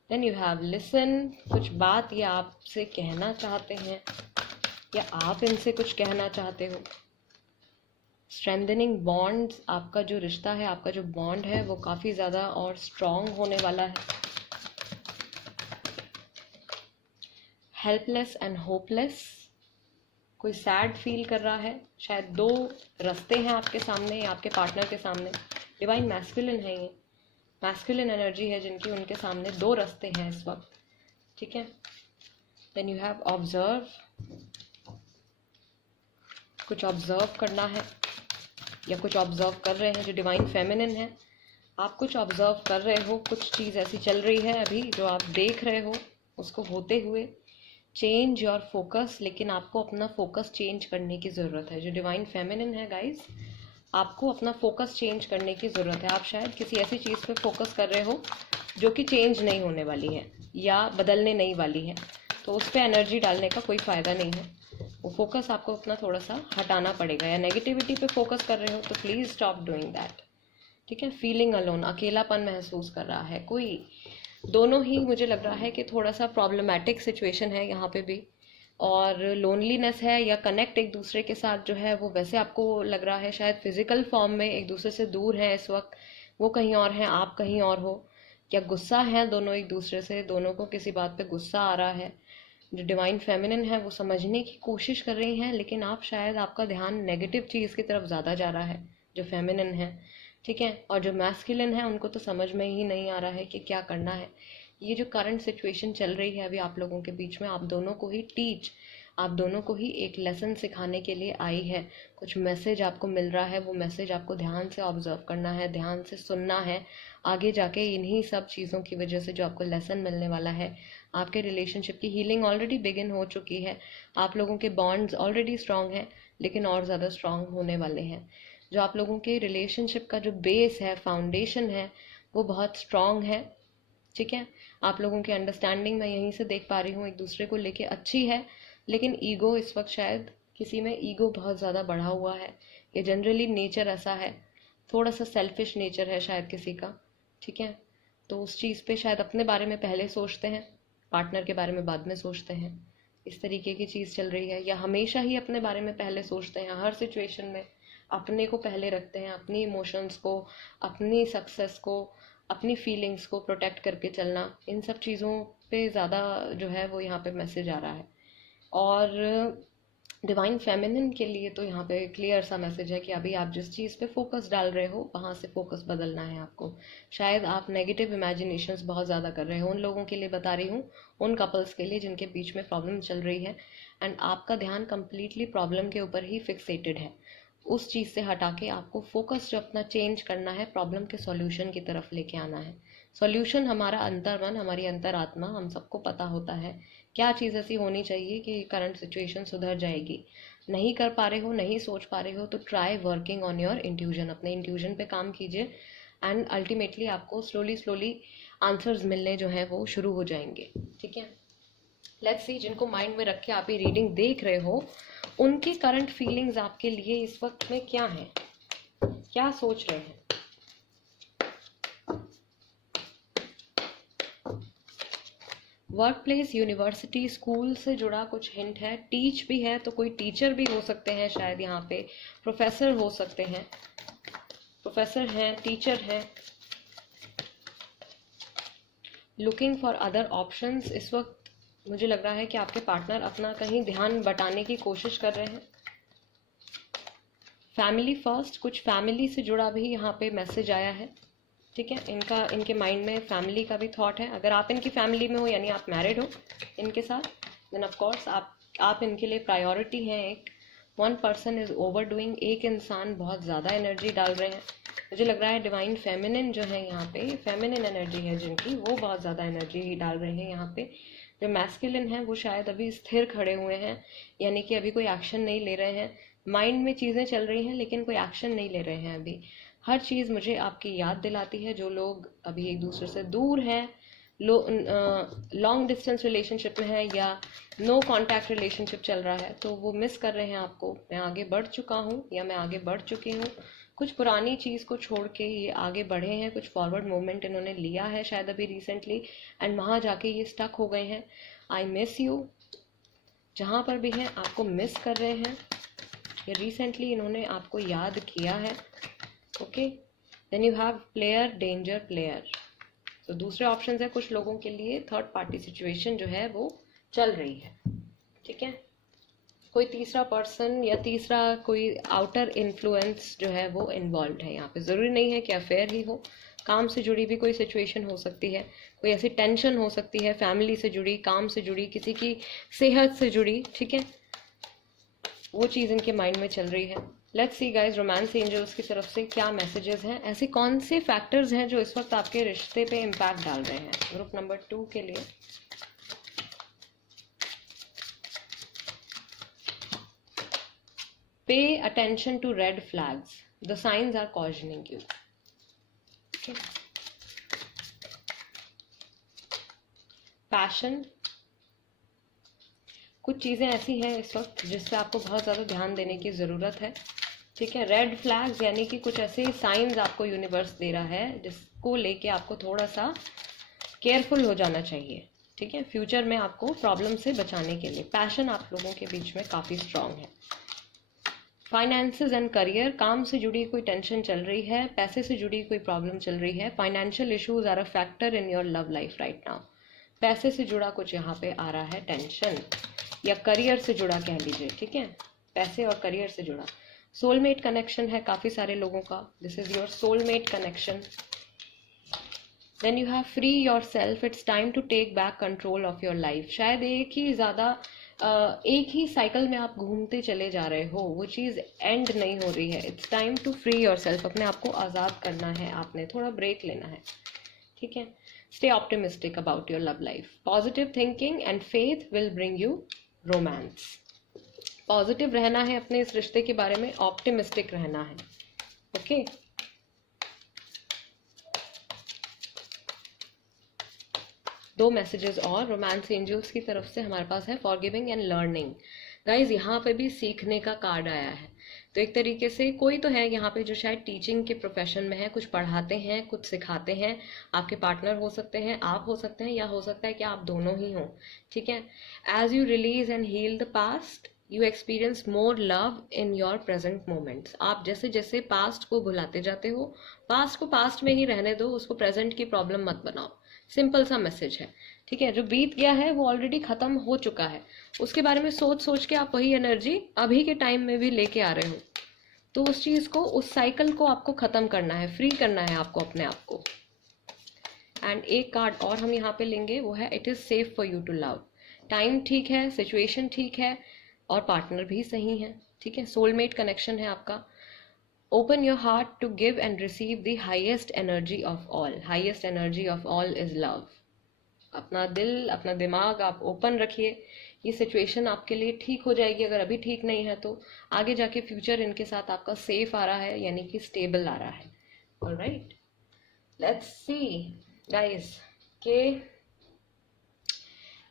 देन यू हैव लिसन, कुछ बात ये आपसे कहना चाहते हैं या आप इनसे कुछ कहना चाहते हो। स्ट्रेंथनिंग बॉन्ड्स, आपका जो रिश्ता है, आपका जो बॉन्ड है वो काफ़ी ज़्यादा और स्ट्रॉन्ग होने वाला है। हेल्पलेस एंड होपलेस, कोई सैड फील कर रहा है, शायद दो रास्ते हैं आपके सामने या आपके पार्टनर के सामने। डिवाइन मैस्कुलिन है, ये मैस्कुलिन एनर्जी है जिनकी, उनके सामने दो रास्ते हैं इस वक्त, ठीक है। देन यू हैव ऑब्जर्व, कुछ ऑब्जर्व करना है या कुछ ऑब्जर्व कर रहे हैं। जो डिवाइन फेमिनिन है, आप कुछ ऑब्जर्व कर रहे हो, कुछ चीज़ ऐसी चल रही है अभी जो आप देख रहे हो उसको होते हुए। चेंज योर फोकस, लेकिन आपको अपना फोकस चेंज करने की ज़रूरत है। जो डिवाइन फेमिनिन है गाइस, आपको अपना फोकस चेंज करने की ज़रूरत है। आप शायद किसी ऐसी चीज़ पे फोकस कर रहे हो जो कि चेंज नहीं होने वाली है या बदलने नहीं वाली है, तो उस पर एनर्जी डालने का कोई फ़ायदा नहीं है। वो फोकस आपको अपना थोड़ा सा हटाना पड़ेगा। या नेगेटिविटी पे फोकस कर रहे हो तो प्लीज़ स्टॉप डूइंग दैट, ठीक है। फीलिंग अलोन, अकेलापन महसूस कर रहा है कोई, दोनों ही मुझे लग रहा है कि थोड़ा सा प्रॉब्लमैटिक सिचुएशन है यहाँ पे भी। और लोनलीनेस है या कनेक्ट एक दूसरे के साथ जो है वो वैसे आपको लग रहा है शायद फिजिकल फॉर्म में एक दूसरे से दूर है इस वक्त, वो कहीं और हैं, आप कहीं और हो। या गुस्सा है दोनों एक दूसरे से, दोनों को किसी बात पे गुस्सा आ रहा है। जो डिवाइन फेमिनिन है वो समझने की कोशिश कर रही हैं, लेकिन आप शायद आपका ध्यान नेगेटिव चीज़ की तरफ ज़्यादा जा रहा है, जो फेमिनिन है, ठीक है। और जो मैस्कुलिन है उनको तो समझ में ही नहीं आ रहा है कि क्या करना है। ये जो करंट सिचुएशन चल रही है अभी आप लोगों के बीच में, आप दोनों को ही आप दोनों को ही एक लेसन सिखाने के लिए आई है। कुछ मैसेज आपको मिल रहा है, वो मैसेज आपको ध्यान से ऑब्जर्व करना है, ध्यान से सुनना है। आगे जाके इन्हीं सब चीज़ों की वजह से जो आपको लेसन मिलने वाला है, आपके रिलेशनशिप की हीलिंग ऑलरेडी बिगिन हो चुकी है। आप लोगों के बॉन्ड्स ऑलरेडी स्ट्रांग हैं, लेकिन और ज़्यादा स्ट्रांग होने वाले हैं। जो आप लोगों के रिलेशनशिप का जो बेस है, फाउंडेशन है, वो बहुत स्ट्रांग है, ठीक है। आप लोगों की अंडरस्टैंडिंग मैं यहीं से देख पा रही हूँ एक दूसरे को लेके अच्छी है, लेकिन ईगो इस वक्त शायद किसी में ईगो बहुत ज़्यादा बढ़ा हुआ है। ये जनरली नेचर ऐसा है, थोड़ा सा सेल्फिश नेचर है शायद किसी का, ठीक है। तो उस चीज़ पे शायद अपने बारे में पहले सोचते हैं, पार्टनर के बारे में बाद में सोचते हैं, इस तरीके की चीज़ चल रही है। या हमेशा ही अपने बारे में पहले सोचते हैं, हर सिचुएशन में अपने को पहले रखते हैं, अपनी इमोशंस को, अपनी सक्सेस को, अपनी फीलिंग्स को प्रोटेक्ट करके चलना, इन सब चीज़ों पे ज़्यादा जो है वो यहाँ पे मैसेज आ रहा है। और डिवाइन फेमिनिन के लिए तो यहाँ पे क्लियर सा मैसेज है कि अभी आप जिस चीज़ पे फोकस डाल रहे हो वहाँ से फोकस बदलना है आपको। शायद आप नेगेटिव इमेजिनेशंस बहुत ज़्यादा कर रहे हो, उन लोगों के लिए बता रही हूँ, उन कपल्स के लिए जिनके बीच में प्रॉब्लम चल रही है, एंड आपका ध्यान कम्प्लीटली प्रॉब्लम के ऊपर ही फिक्सेटेड है। उस चीज़ से हटा के आपको फोकस जो अपना चेंज करना है, प्रॉब्लम के सॉल्यूशन की तरफ लेके आना है। सॉल्यूशन हमारा अंतर्मन, हमारी अंतरात्मा, हम सबको पता होता है क्या चीज़ ऐसी होनी चाहिए कि करंट सिचुएशन सुधर जाएगी। नहीं कर पा रहे हो, नहीं सोच पा रहे हो, तो try working on your intuition, अपने इंट्यूजन पे काम कीजिए, एंड अल्टीमेटली आपको स्लोली स्लोली आंसर्स मिलने जो है वो शुरू हो जाएंगे, ठीक है। लेट्स सी, जिनको माइंड में रख के आप ये रीडिंग देख रहे हो, उनकी करंट फीलिंग्स आपके लिए इस वक्त में क्या है, क्या सोच रहे हैं। वर्क प्लेस, यूनिवर्सिटी, स्कूल से जुड़ा कुछ हिंट है। टीच भी है तो कोई टीचर भी हो सकते हैं शायद, यहाँ पे प्रोफेसर हो सकते हैं, प्रोफेसर हैं, टीचर हैं। लुकिंग फॉर अदर ऑप्शंस, इस वक्त मुझे लग रहा है कि आपके पार्टनर अपना कहीं ध्यान बटाने की कोशिश कर रहे हैं। फैमिली फर्स्ट, कुछ फैमिली से जुड़ा भी यहाँ पे मैसेज आया है, ठीक है। इनके माइंड में फैमिली का भी थॉट है। अगर आप इनकी फैमिली में हो, यानी आप मैरिड हो इनके साथ, देन ऑफ कोर्स आप इनके लिए प्रायोरिटी हैं। एक one person is over doing, एक इंसान बहुत ज़्यादा एनर्जी डाल रहे हैं। मुझे लग रहा है डिवाइन फेमिनिन जो है यहाँ पे, फेमिनिन एनर्जी है जिनकी, वो बहुत ज़्यादा एनर्जी डाल रहे हैं यहाँ पे। जो मैस्कुलिन है वो शायद अभी स्थिर खड़े हुए हैं, यानी कि अभी कोई एक्शन नहीं ले रहे हैं। माइंड में चीज़ें चल रही हैं लेकिन कोई एक्शन नहीं ले रहे हैं अभी। हर चीज़ मुझे आपकी याद दिलाती है, जो लोग अभी एक दूसरे से दूर हैं, लॉन्ग डिस्टेंस रिलेशनशिप में है या नो कॉन्टैक्ट रिलेशनशिप चल रहा है, तो वो मिस कर रहे हैं आपको। मैं आगे बढ़ चुका हूँ या मैं आगे बढ़ चुकी हूँ, कुछ पुरानी चीज़ को छोड़ के ये आगे बढ़े हैं, कुछ फॉरवर्ड मूवमेंट इन्होंने लिया है शायद अभी रिसेंटली, एंड वहाँ जाके ये स्टक हो गए हैं। आई मिस यू, जहाँ पर भी हैं आपको मिस कर रहे हैं, या रिसेंटली इन्होंने आपको याद किया है। Okay, then you have player, danger player. तो दूसरे ऑप्शन है कुछ लोगों के लिए थर्ड पार्टी सिचुएशन जो है वो चल रही है, ठीक है। कोई तीसरा पर्सन या तीसरा कोई आउटर इन्फ्लुएंस जो है वो इन्वॉल्व है यहाँ पे। ज़रूरी नहीं है कि अफेयर ही हो, काम से जुड़ी भी कोई सिचुएशन हो सकती है, कोई ऐसी टेंशन हो सकती है फैमिली से जुड़ी, काम से जुड़ी, किसी की सेहत से जुड़ी, ठीक है, वो चीज़ इनके माइंड में चल रही है। Let's see guys, romance angels की तरफ से क्या मैसेजेस हैं, ऐसे कौन से फैक्टर्स हैं जो इस वक्त आपके रिश्ते पे इम्पैक्ट डाल रहे हैं ग्रुप नंबर 2 के लिए। Pay attention to red flags, the signs are cautioning you. Passion, कुछ चीज़ें ऐसी हैं इस वक्त जिस पे आपको बहुत ज़्यादा ध्यान देने की ज़रूरत है, ठीक है। रेड फ्लैग्स यानी कि कुछ ऐसे साइंस आपको यूनिवर्स दे रहा है जिसको लेके आपको थोड़ा सा केयरफुल हो जाना चाहिए, ठीक है, फ्यूचर में आपको प्रॉब्लम से बचाने के लिए। पैशन आप लोगों के बीच में काफ़ी स्ट्रांग है। फाइनेंसेस एंड करियर, काम से जुड़ी कोई टेंशन चल रही है, पैसे से जुड़ी कोई प्रॉब्लम चल रही है। Financial issues are a factor in your love life right now. पैसे से जुड़ा कुछ यहाँ पे आ रहा है टेंशन, या करियर से जुड़ा कह लीजिए, ठीक है, पैसे और करियर से जुड़ा। सोलमेट कनेक्शन है काफ़ी सारे लोगों का, this is your soulmate connection. Then you have free yourself, it's time to take back control of your life. शायद एक ही साइकिल में आप घूमते चले जा रहे हो, वो चीज़ एंड नहीं हो रही है। It's time to free yourself, अपने आप को आज़ाद करना है, आपने थोड़ा ब्रेक लेना है, ठीक है। Stay optimistic about your love life. Positive thinking and faith will bring you romance. Positive रहना है अपने इस रिश्ते के बारे में, ऑप्टिमिस्टिक रहना है, ओके। दो मैसेजेस और रोमांस एंजल्स की तरफ से हमारे पास है, फॉरगिविंग एंड लर्निंग। गाइज यहाँ पे भी सीखने का कार्ड आया है, तो एक तरीके से कोई तो है यहाँ पे जो शायद टीचिंग के प्रोफेशन में है, कुछ पढ़ाते हैं, कुछ सिखाते हैं। आपके पार्टनर हो सकते हैं, आप हो सकते हैं, या हो सकता है कि आप दोनों ही हों, ठीक है। As you release and heal the past, you experience more love in your present moments. आप जैसे जैसे पास्ट को भुलाते जाते हो, पास्ट को पास्ट में ही रहने दो, उसको प्रेजेंट की प्रॉब्लम मत बनाओ। सिंपल सा मैसेज है, ठीक है। जो बीत गया है वो ऑलरेडी खत्म हो चुका है, उसके बारे में सोच सोच के आप वही एनर्जी अभी के टाइम में भी लेके आ रहे हो, तो उस चीज को, उस साइकिल को आपको खत्म करना है, फ्री करना है आपको अपने आप को। एंड एक कार्ड और हम यहाँ पे लेंगे, वो है it is safe for you to love. Time ठीक है, सिचुएशन ठीक है, और पार्टनर भी सही है, ठीक है। सोलमेट कनेक्शन है आपका। Open your heart to give and receive the highest energy of all. Highest energy of all is love. अपना दिल, अपना दिमाग आप ओपन रखिए, ये सिचुएशन आपके लिए ठीक हो जाएगी। अगर अभी ठीक नहीं है तो आगे जाके फ्यूचर इनके साथ आपका सेफ आ रहा है, यानी कि स्टेबल आ रहा है। ऑलराइट, लेट्स सी गाइस के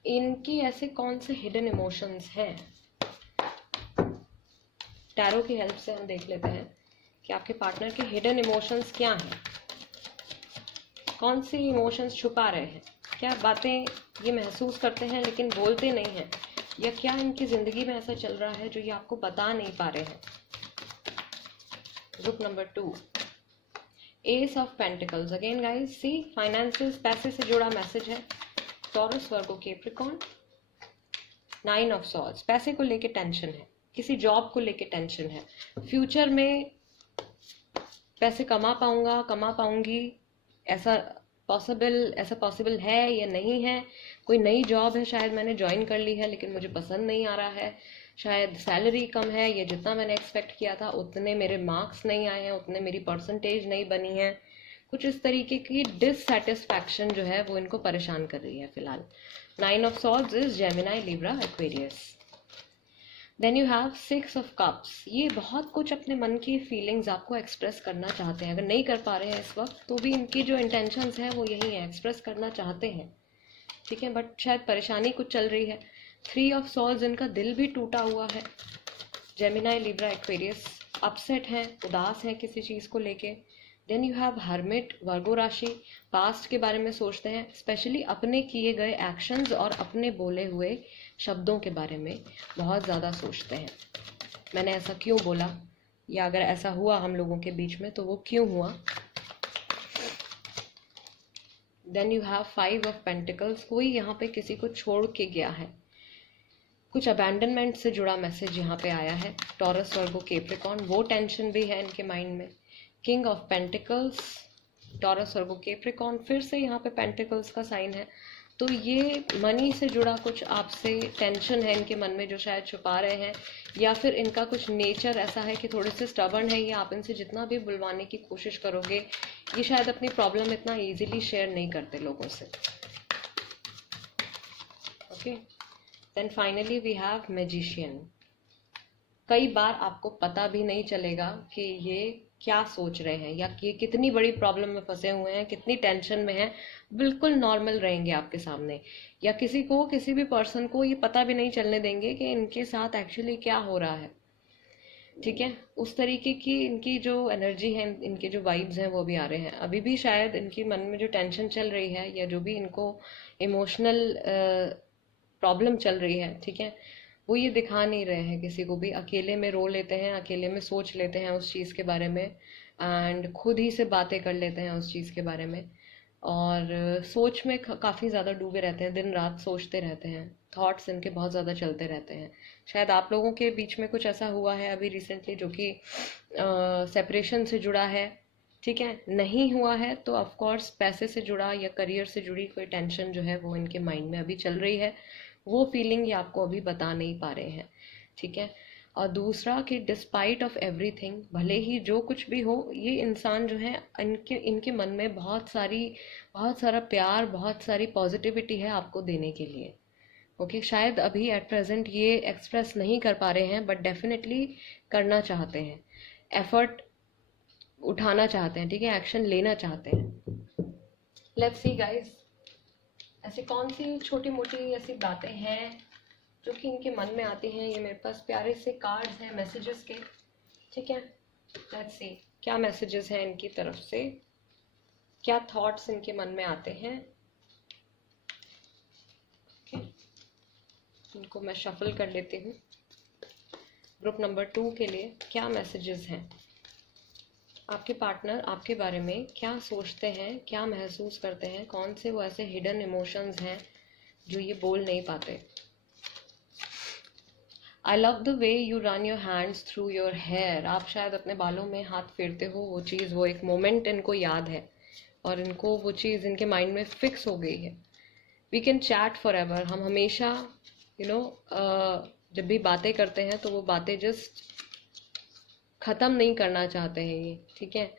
इनकी ऐसे कौन से हिडन इमोशंस हैं। टैरो की हेल्प से हम देख लेते हैं कि आपके पार्टनर के हिडन इमोशंस क्या हैं, कौन सी इमोशंस छुपा रहे हैं, क्या बातें ये महसूस करते हैं लेकिन बोलते नहीं हैं, या क्या इनकी जिंदगी में ऐसा चल रहा है जो ये आपको बता नहीं पा रहे हैं। Group number 2, ace of pentacles. Again guys see, finances, पैसे से जुड़ा मैसेज है। Taurus, Virgo, Capricorn. 9 of swords, पैसे को लेके टेंशन है, किसी जॉब को लेके टेंशन है, फ्यूचर में पैसे कमा पाऊंगी, ऐसा पॉसिबल है या नहीं है। कोई नई जॉब है, शायद मैंने ज्वाइन कर ली है लेकिन मुझे पसंद नहीं आ रहा है, शायद सैलरी कम है, या जितना मैंने एक्सपेक्ट किया था उतने मेरे मार्क्स नहीं आए हैं, उतने मेरी परसेंटेज नहीं बनी है। कुछ इस तरीके की डिससैटिस्फैक्शन जो है वो इनको परेशान कर रही है फिलहाल। 9 of swords is Gemini, Libra, Aquarius. Then you have 6 of cups. ये बहुत कुछ अपने मन की फीलिंग्स आपको एक्सप्रेस करना चाहते हैं, अगर नहीं कर पा रहे हैं इस वक्त तो भी इनकी जो इंटेंशंस हैं वो यही है, एक्सप्रेस करना चाहते हैं, ठीक है, बट शायद परेशानी कुछ चल रही है। 3 ऑफ सॉर्ड्स, इनका दिल भी टूटा हुआ है। जेमिनी, लिब्रा, एक्वेरियस, अपसेट हैं, उदास हैं किसी चीज़ को लेके। देन यू हैव हर्मिट, वर्गो राशि, पास्ट के बारे में सोचते हैं, स्पेशली अपने किए गए एक्शंस और अपने बोले हुए शब्दों के बारे में बहुत ज़्यादा सोचते हैं। मैंने ऐसा क्यों बोला, या अगर ऐसा हुआ हम लोगों के बीच में तो वो क्यों हुआ। Then you have 5 of pentacles, कोई यहाँ पे किसी को छोड़ के गया है, कुछ अबैंडनमेंट से जुड़ा मैसेज यहाँ पे आया है। टॉरस, वर्गो, कैप्रिकॉर्न, वो टेंशन भी है इनके माइंड में। King of pentacles, Taurus, Virgo, Capricorn, फिर से यहाँ पे पेंटिकल्स का साइन है, तो ये मनी से जुड़ा कुछ आपसे टेंशन है इनके मन में जो शायद छुपा रहे हैं, या फिर इनका कुछ नेचर ऐसा है कि थोड़े से स्टबर्न है, ये आप इनसे जितना भी बुलवाने की कोशिश करोगे ये शायद अपनी प्रॉब्लम इतना इजीली शेयर नहीं करते लोगों से। Okay, then finally we have magician. कई बार आपको पता भी नहीं चलेगा कि ये क्या सोच रहे हैं या कि कितनी बड़ी प्रॉब्लम में फंसे हुए हैं, कितनी टेंशन में हैं, बिल्कुल नॉर्मल रहेंगे आपके सामने, या किसी भी पर्सन को ये पता भी नहीं चलने देंगे कि इनके साथ एक्चुअली क्या हो रहा है। ठीक है, उस तरीके की इनकी जो एनर्जी है, इनके जो वाइब्स हैं वो भी आ रहे हैं। अभी भी शायद इनके मन में जो टेंशन चल रही है या जो भी इनको इमोशनल प्रॉब्लम चल रही है, ठीक है, वो ये दिखा नहीं रहे हैं किसी को भी। अकेले में रो लेते हैं, अकेले में सोच लेते हैं उस चीज़ के बारे में, एंड खुद ही से बातें कर लेते हैं उस चीज़ के बारे में, और सोच में काफ़ी ज़्यादा डूबे रहते हैं, दिन रात सोचते रहते हैं, थॉट्स इनके बहुत ज़्यादा चलते रहते हैं। शायद आप लोगों के बीच में कुछ ऐसा हुआ है अभी रिसेंटली जो कि सेपरेशन से जुड़ा है। ठीक है, नहीं हुआ है तो ऑफ कोर्स पैसे से जुड़ा या करियर से जुड़ी कोई टेंशन जो है वो इनके माइंड में अभी चल रही है, वो फीलिंग ये आपको अभी बता नहीं पा रहे हैं। ठीक है, और दूसरा कि डिस्पाइट ऑफ एवरीथिंग, भले ही जो कुछ भी हो, ये इंसान जो है इनके मन में बहुत सारा प्यार, बहुत सारी पॉजिटिविटी है आपको देने के लिए। ओके, शायद अभी एट प्रेजेंट ये एक्सप्रेस नहीं कर पा रहे हैं, बट डेफिनेटली करना चाहते हैं, एफर्ट उठाना चाहते हैं, ठीक है, एक्शन लेना चाहते हैं। लेट्स सी गाइस, ऐसी कौन सी छोटी मोटी ऐसी बातें हैं जो कि इनके मन में आती हैं। ये मेरे पास प्यारे से कार्ड्स हैं मैसेजेस के, ठीक है। लेट्स सी क्या मैसेजेस हैं इनकी तरफ से, क्या थॉट्स इनके मन में आते हैं। okay. इनको मैं शफल कर लेती हूँ। ग्रुप नंबर 2 के लिए क्या मैसेजेस हैं, आपके पार्टनर आपके बारे में क्या सोचते हैं, क्या महसूस करते हैं, कौन से वो ऐसे हिडन इमोशंस हैं जो ये बोल नहीं पाते। I love the way you run your hands through your hair, आप शायद अपने बालों में हाथ फेरते हो, वो चीज़, वो एक मोमेंट इनको याद है और इनको वो चीज़ इनके माइंड में फिक्स हो गई है। We can chat forever, हम हमेशा जब भी बातें करते हैं तो वो बातें जस्ट ख़त्म नहीं करना चाहते हैं ये, ठीक है।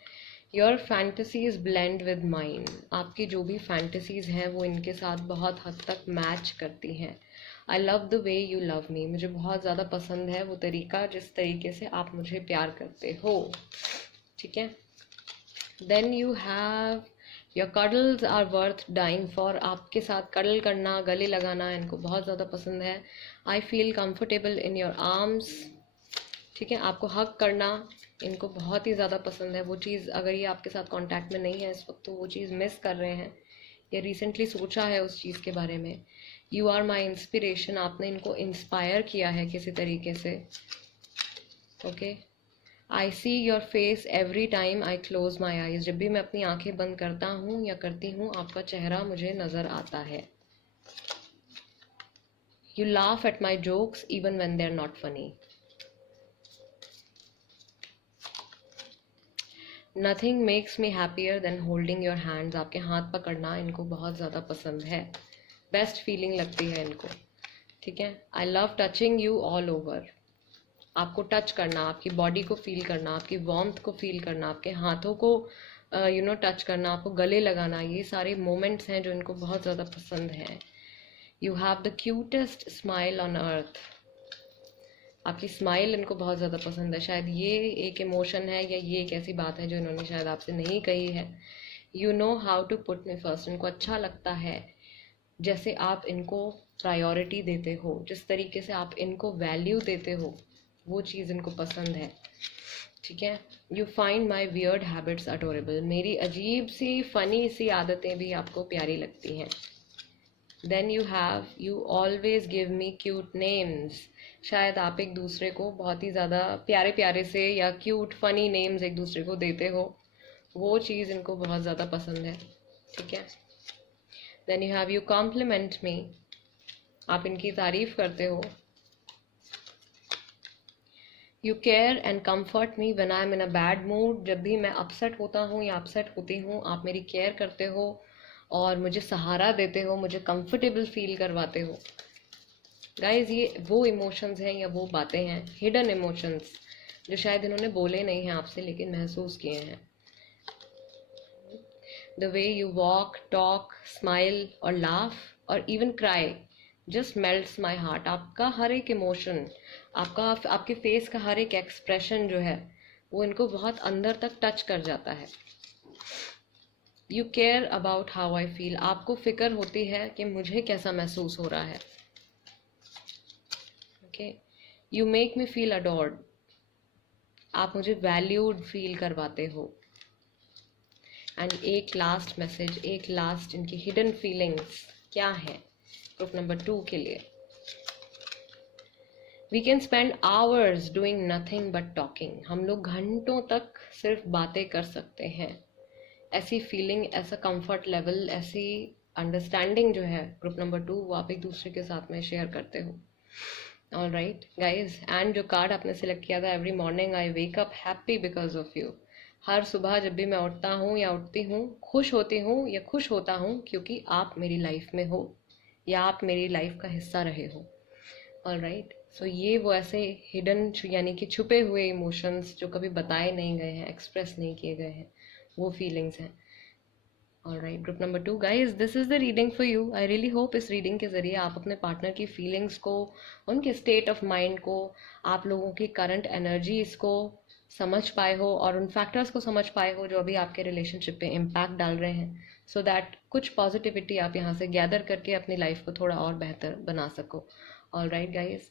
Your fantasies blend with mine, आपकी जो भी फैंटसीज हैं वो इनके साथ बहुत हद तक मैच करती हैं। आई love the way you love me, मुझे बहुत ज़्यादा पसंद है वो तरीका जिस तरीके से आप मुझे प्यार करते हो, ठीक है। Then you have your cuddles are worth dying for, आपके साथ कडल करना, गले लगाना इनको बहुत ज़्यादा पसंद है। I feel comfortable in your arms, ठीक है, आपको हक करना इनको बहुत ही ज़्यादा पसंद है। वो चीज़ अगर ये आपके साथ कांटेक्ट में नहीं है इस वक्त तो वो चीज़ मिस कर रहे हैं या रिसेंटली सोचा है उस चीज़ के बारे में। यू आर माई इंस्पिरेशन, आपने इनको इंस्पायर किया है किसी तरीके से। Okay, I see your face every time I close my eyes, जब भी मैं अपनी आंखें बंद करता हूँ या करती हूँ आपका चेहरा मुझे नज़र आता है। You laugh at my jokes even when they are not funny, nothing makes me happier than holding your hands, आपके हाथ पकड़ना इनको बहुत ज़्यादा पसंद है, बेस्ट फीलिंग लगती है इनको, ठीक है। I love touching you all over, आपको टच करना, आपकी बॉडी को फील करना, आपकी वार्मथ को फील करना, आपके हाथों को टच करना, आपको गले लगाना, ये सारे मोमेंट्स हैं जो इनको बहुत ज़्यादा पसंद है। You have the cutest smile on earth, आपकी स्माइल इनको बहुत ज़्यादा पसंद है। शायद ये एक इमोशन है या ये एक ऐसी बात है जो इन्होंने शायद आपसे नहीं कही है। You know how to put me first, इनको अच्छा लगता है जैसे आप इनको प्रायोरिटी देते हो, जिस तरीके से आप इनको वैल्यू देते हो, वो चीज़ इनको पसंद है। ठीक है। You find my weird habits adorable, मेरी अजीब सी फनी सी आदतें भी आपको प्यारी लगती हैं। Then you always give me cute names, शायद आप एक दूसरे को बहुत ही ज़्यादा प्यारे प्यारे से या क्यूट फनी नेम्स एक दूसरे को देते हो, वो चीज़ इनको बहुत ज़्यादा पसंद है। ठीक है। देन यू कॉम्प्लीमेंट मी, आप इनकी तारीफ करते हो। You care and comfort me when I am in a bad mood, जब भी मैं अपसेट होता हूँ या अपसेट होती हूँ आप मेरी केयर करते हो और मुझे सहारा देते हो, मुझे कंफर्टेबल फील करवाते हो। गाइज ये वो इमोशंस हैं या वो बातें हैं, हिडन इमोशंस, जो शायद इन्होंने बोले नहीं हैं आपसे लेकिन महसूस किए हैं। The way you walk, talk, smile और लाफ और even cry just melts my heart, आपका हर एक इमोशन, आपके फेस का हर एक एक्सप्रेशन जो है वो इनको बहुत अंदर तक टच कर जाता है। You care about how I feel, आपको फिक्र होती है कि मुझे कैसा महसूस हो रहा है। Okay. You make me feel adored, आप मुझे वैल्यूड फील करवाते हो। एंड एक लास्ट मैसेज, एक लास्ट इनकी हिडन फीलिंग्स क्या है ग्रुप नंबर 2 के लिए। We can spend hours doing nothing but talking, हम लोग घंटों तक सिर्फ बातें कर सकते हैं। ऐसी फीलिंग, ऐसा कंफर्ट लेवल, ऐसी अंडरस्टैंडिंग जो है ग्रुप नंबर 2 वो आप एक दूसरे के साथ में शेयर करते हो। ऑल राइट गाइज, एंड जो कार्ड आपने सिलेक्ट किया था, every morning I wake up happy because of you, हर सुबह जब भी मैं उठता हूँ या उठती हूँ खुश होती हूँ या खुश होता हूँ क्योंकि आप मेरी लाइफ में हो या आप मेरी लाइफ का हिस्सा रहे हो। ऑल राइट, सो ये वो ऐसे हिडन यानी कि छुपे हुए इमोशंस जो कभी बताए नहीं गए हैं, एक्सप्रेस नहीं किए गए हैं, वो फीलिंग्स हैं। All right group number 2 guys, this is the reading for you. I really hope इस रीडिंग के ज़रिए आप अपने पार्टनर की फीलिंग्स को, उनके स्टेट ऑफ माइंड को, आप लोगों की करंट एनर्जीज को समझ पाए हो और उन फैक्टर्स को समझ पाए हो जो अभी आपके रिलेशनशिप पे इम्पैक्ट डाल रहे हैं, सो दैट कुछ पॉजिटिविटी आप यहाँ से गैदर करके अपनी लाइफ को थोड़ा और बेहतर बना सको। All right guys,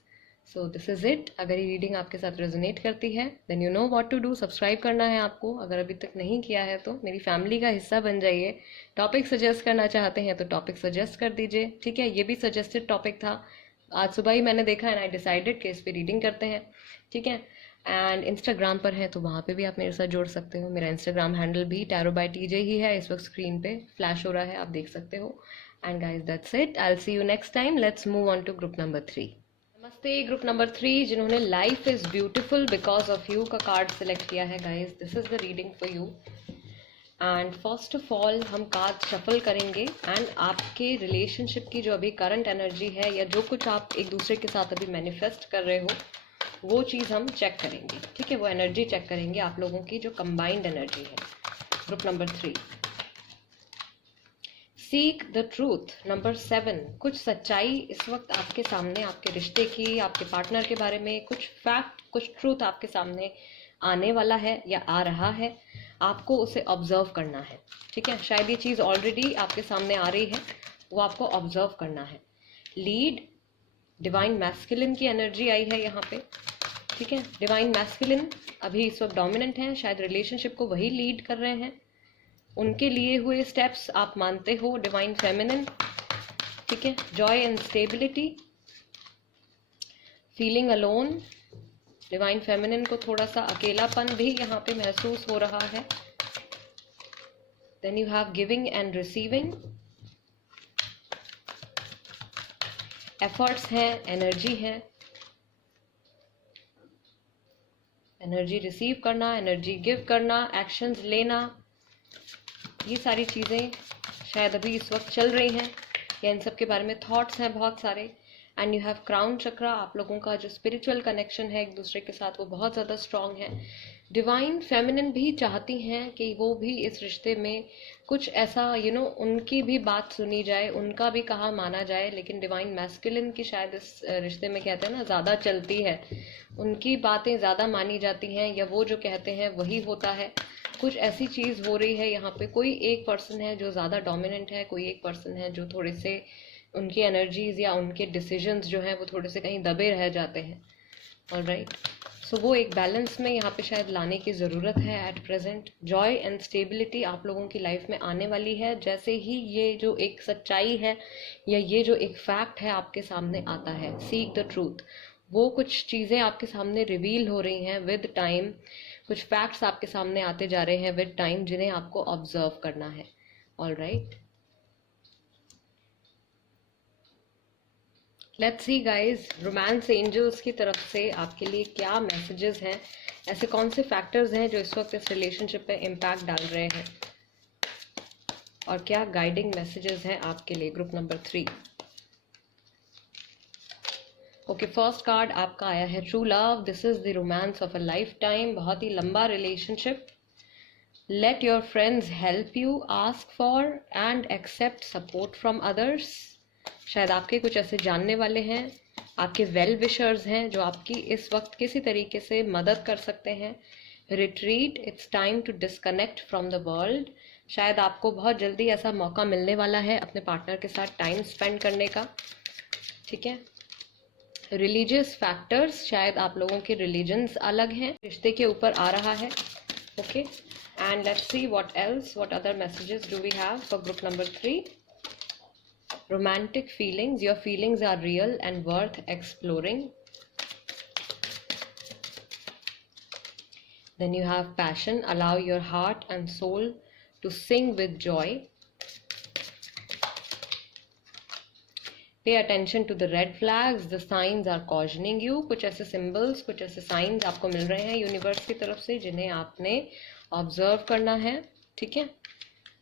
so this is it. अगर ये रीडिंग आपके साथ रेजोनेट करती है then you know what to do, subscribe करना है आपको। अगर अभी तक नहीं किया है तो मेरी फैमिली का हिस्सा बन जाइए। टॉपिक सजेस्ट करना चाहते हैं तो टॉपिक सजेस्ट कर दीजिए। ठीक है, ये भी सजेस्टेड टॉपिक था, आज सुबह ही मैंने देखा एंड आई डिसाइडेड कि इस पर रीडिंग करते हैं। ठीक है, एंड इंस्टाग्राम पर है तो वहाँ पे भी आप मेरे साथ जोड़ सकते हो। मेरा इंस्टाग्राम हैंडल भी टैरो बाय टीजे ही है, इस वक्त स्क्रीन पे फ्लैश हो रहा है, आप देख सकते हो। And guys that's it, I will see you next time. Let's move on to group number 3। नमस्ते ग्रुप नंबर 3 जिन्होंने life is beautiful because of you का कार्ड सिलेक्ट किया है। Guys this is the reading for you and first of all हम card shuffle करेंगे and आपके relationship की जो अभी करंट एनर्जी है या जो कुछ आप एक दूसरे के साथ अभी मैनिफेस्ट कर रहे हो वो चीज़ हम चेक करेंगे। ठीक है, वो एनर्जी चेक करेंगे आप लोगों की जो कंबाइंड एनर्जी है। Group number 3 seek the truth. Number 7 कुछ सच्चाई इस वक्त आपके सामने, आपके रिश्ते की, आपके पार्टनर के बारे में कुछ फैक्ट, कुछ ट्रूथ आपके सामने आने वाला है या आ रहा है, आपको उसे ऑब्जर्व करना है। ठीक है, शायद ये चीज़ ऑलरेडी आपके सामने आ रही है, वो आपको ऑब्जर्व करना है। लीड, डिवाइन मैस्कुलिन की एनर्जी आई है यहाँ पे। ठीक है, डिवाइन मैस्कुलिन अभी इस वक्त डोमिनेंट हैं, शायद रिलेशनशिप को वही लीड कर रहे हैं, उनके लिए हुए स्टेप्स आप मानते हो डिवाइन फेमिनिन। ठीक है, Joy and stability, feeling alone, divine feminine को थोड़ा सा अकेलापन भी यहाँ पे महसूस हो रहा है। Then you have giving and receiving, efforts हैं, एनर्जी है, एनर्जी रिसीव करना, एनर्जी गिव करना, एक्शंस लेना, ये सारी चीज़ें शायद अभी इस वक्त चल रही हैं या इन सब के बारे में थॉट्स हैं बहुत सारे। एंड यू हैव क्राउन चक्रा, आप लोगों का जो स्पिरिचुअल कनेक्शन है एक दूसरे के साथ वो बहुत ज़्यादा स्ट्रांग है। डिवाइन फेमिनिन भी चाहती हैं कि वो भी इस रिश्ते में कुछ ऐसा उनकी भी बात सुनी जाए, उनका भी कहा माना जाए, लेकिन डिवाइन मैस्कुलिन की शायद इस रिश्ते में कहते हैं ना ज़्यादा चलती है, उनकी बातें ज़्यादा मानी जाती हैं या वो जो कहते हैं वही होता है। कुछ ऐसी चीज़ हो रही है यहाँ पे, कोई एक पर्सन है जो ज़्यादा डोमिनेंट है, कोई एक पर्सन है जो थोड़े से उनकी एनर्जीज या उनके डिसीजंस जो हैं वो थोड़े से कहीं दबे रह जाते हैं। ऑल राइट, सो वो एक बैलेंस में यहाँ पे शायद लाने की ज़रूरत है at present. Joy and stability आप लोगों की लाइफ में आने वाली है जैसे ही ये जो एक सच्चाई है या ये जो एक फैक्ट है आपके सामने आता है। सीक द ट्रूथ, वो कुछ चीज़ें आपके सामने रिवील हो रही हैं विद टाइम, कुछ फैक्ट्स आपके सामने आते जा रहे हैं विद टाइम जिन्हें आपको ऑब्जर्व करना है। All right, let's see guys, romance angels की तरफ से आपके लिए क्या मैसेजेस हैं, ऐसे कौन से फैक्टर्स हैं जो इस वक्त इस रिलेशनशिप पे इम्पैक्ट डाल रहे हैं और क्या गाइडिंग मैसेजेस हैं आपके लिए। Group number 3। Okay, first card आपका आया है true love. This is the romance of a life time, बहुत ही लंबा relationship. Let your friends help you, ask for and accept support from others. शायद आपके कुछ ऐसे जानने वाले हैं, आपके वेल विशर्स हैं जो आपकी इस वक्त किसी तरीके से मदद कर सकते हैं। Retreat, it's time to disconnect from the world. शायद आपको बहुत जल्दी ऐसा मौका मिलने वाला है अपने पार्टनर के साथ टाइम स्पेंड करने का। ठीक है, रिलीजियस फैक्टर्स, शायद आप लोगों के रिलीजन्स अलग हैं, रिश्ते के ऊपर आ रहा है। Okay, and let's see what else, what other messages do we have for group number 3। Romantic feelings, your feelings are real and worth exploring. Then you have passion, allow your heart and soul to sing with joy. Pay attention to the red flags, the signs are cautioning you. कुछ ऐसे symbols, कुछ ऐसे signs आपको मिल रहे हैं universe की तरफ से जिन्हें आपने ऑब्जर्व करना है। ठीक है,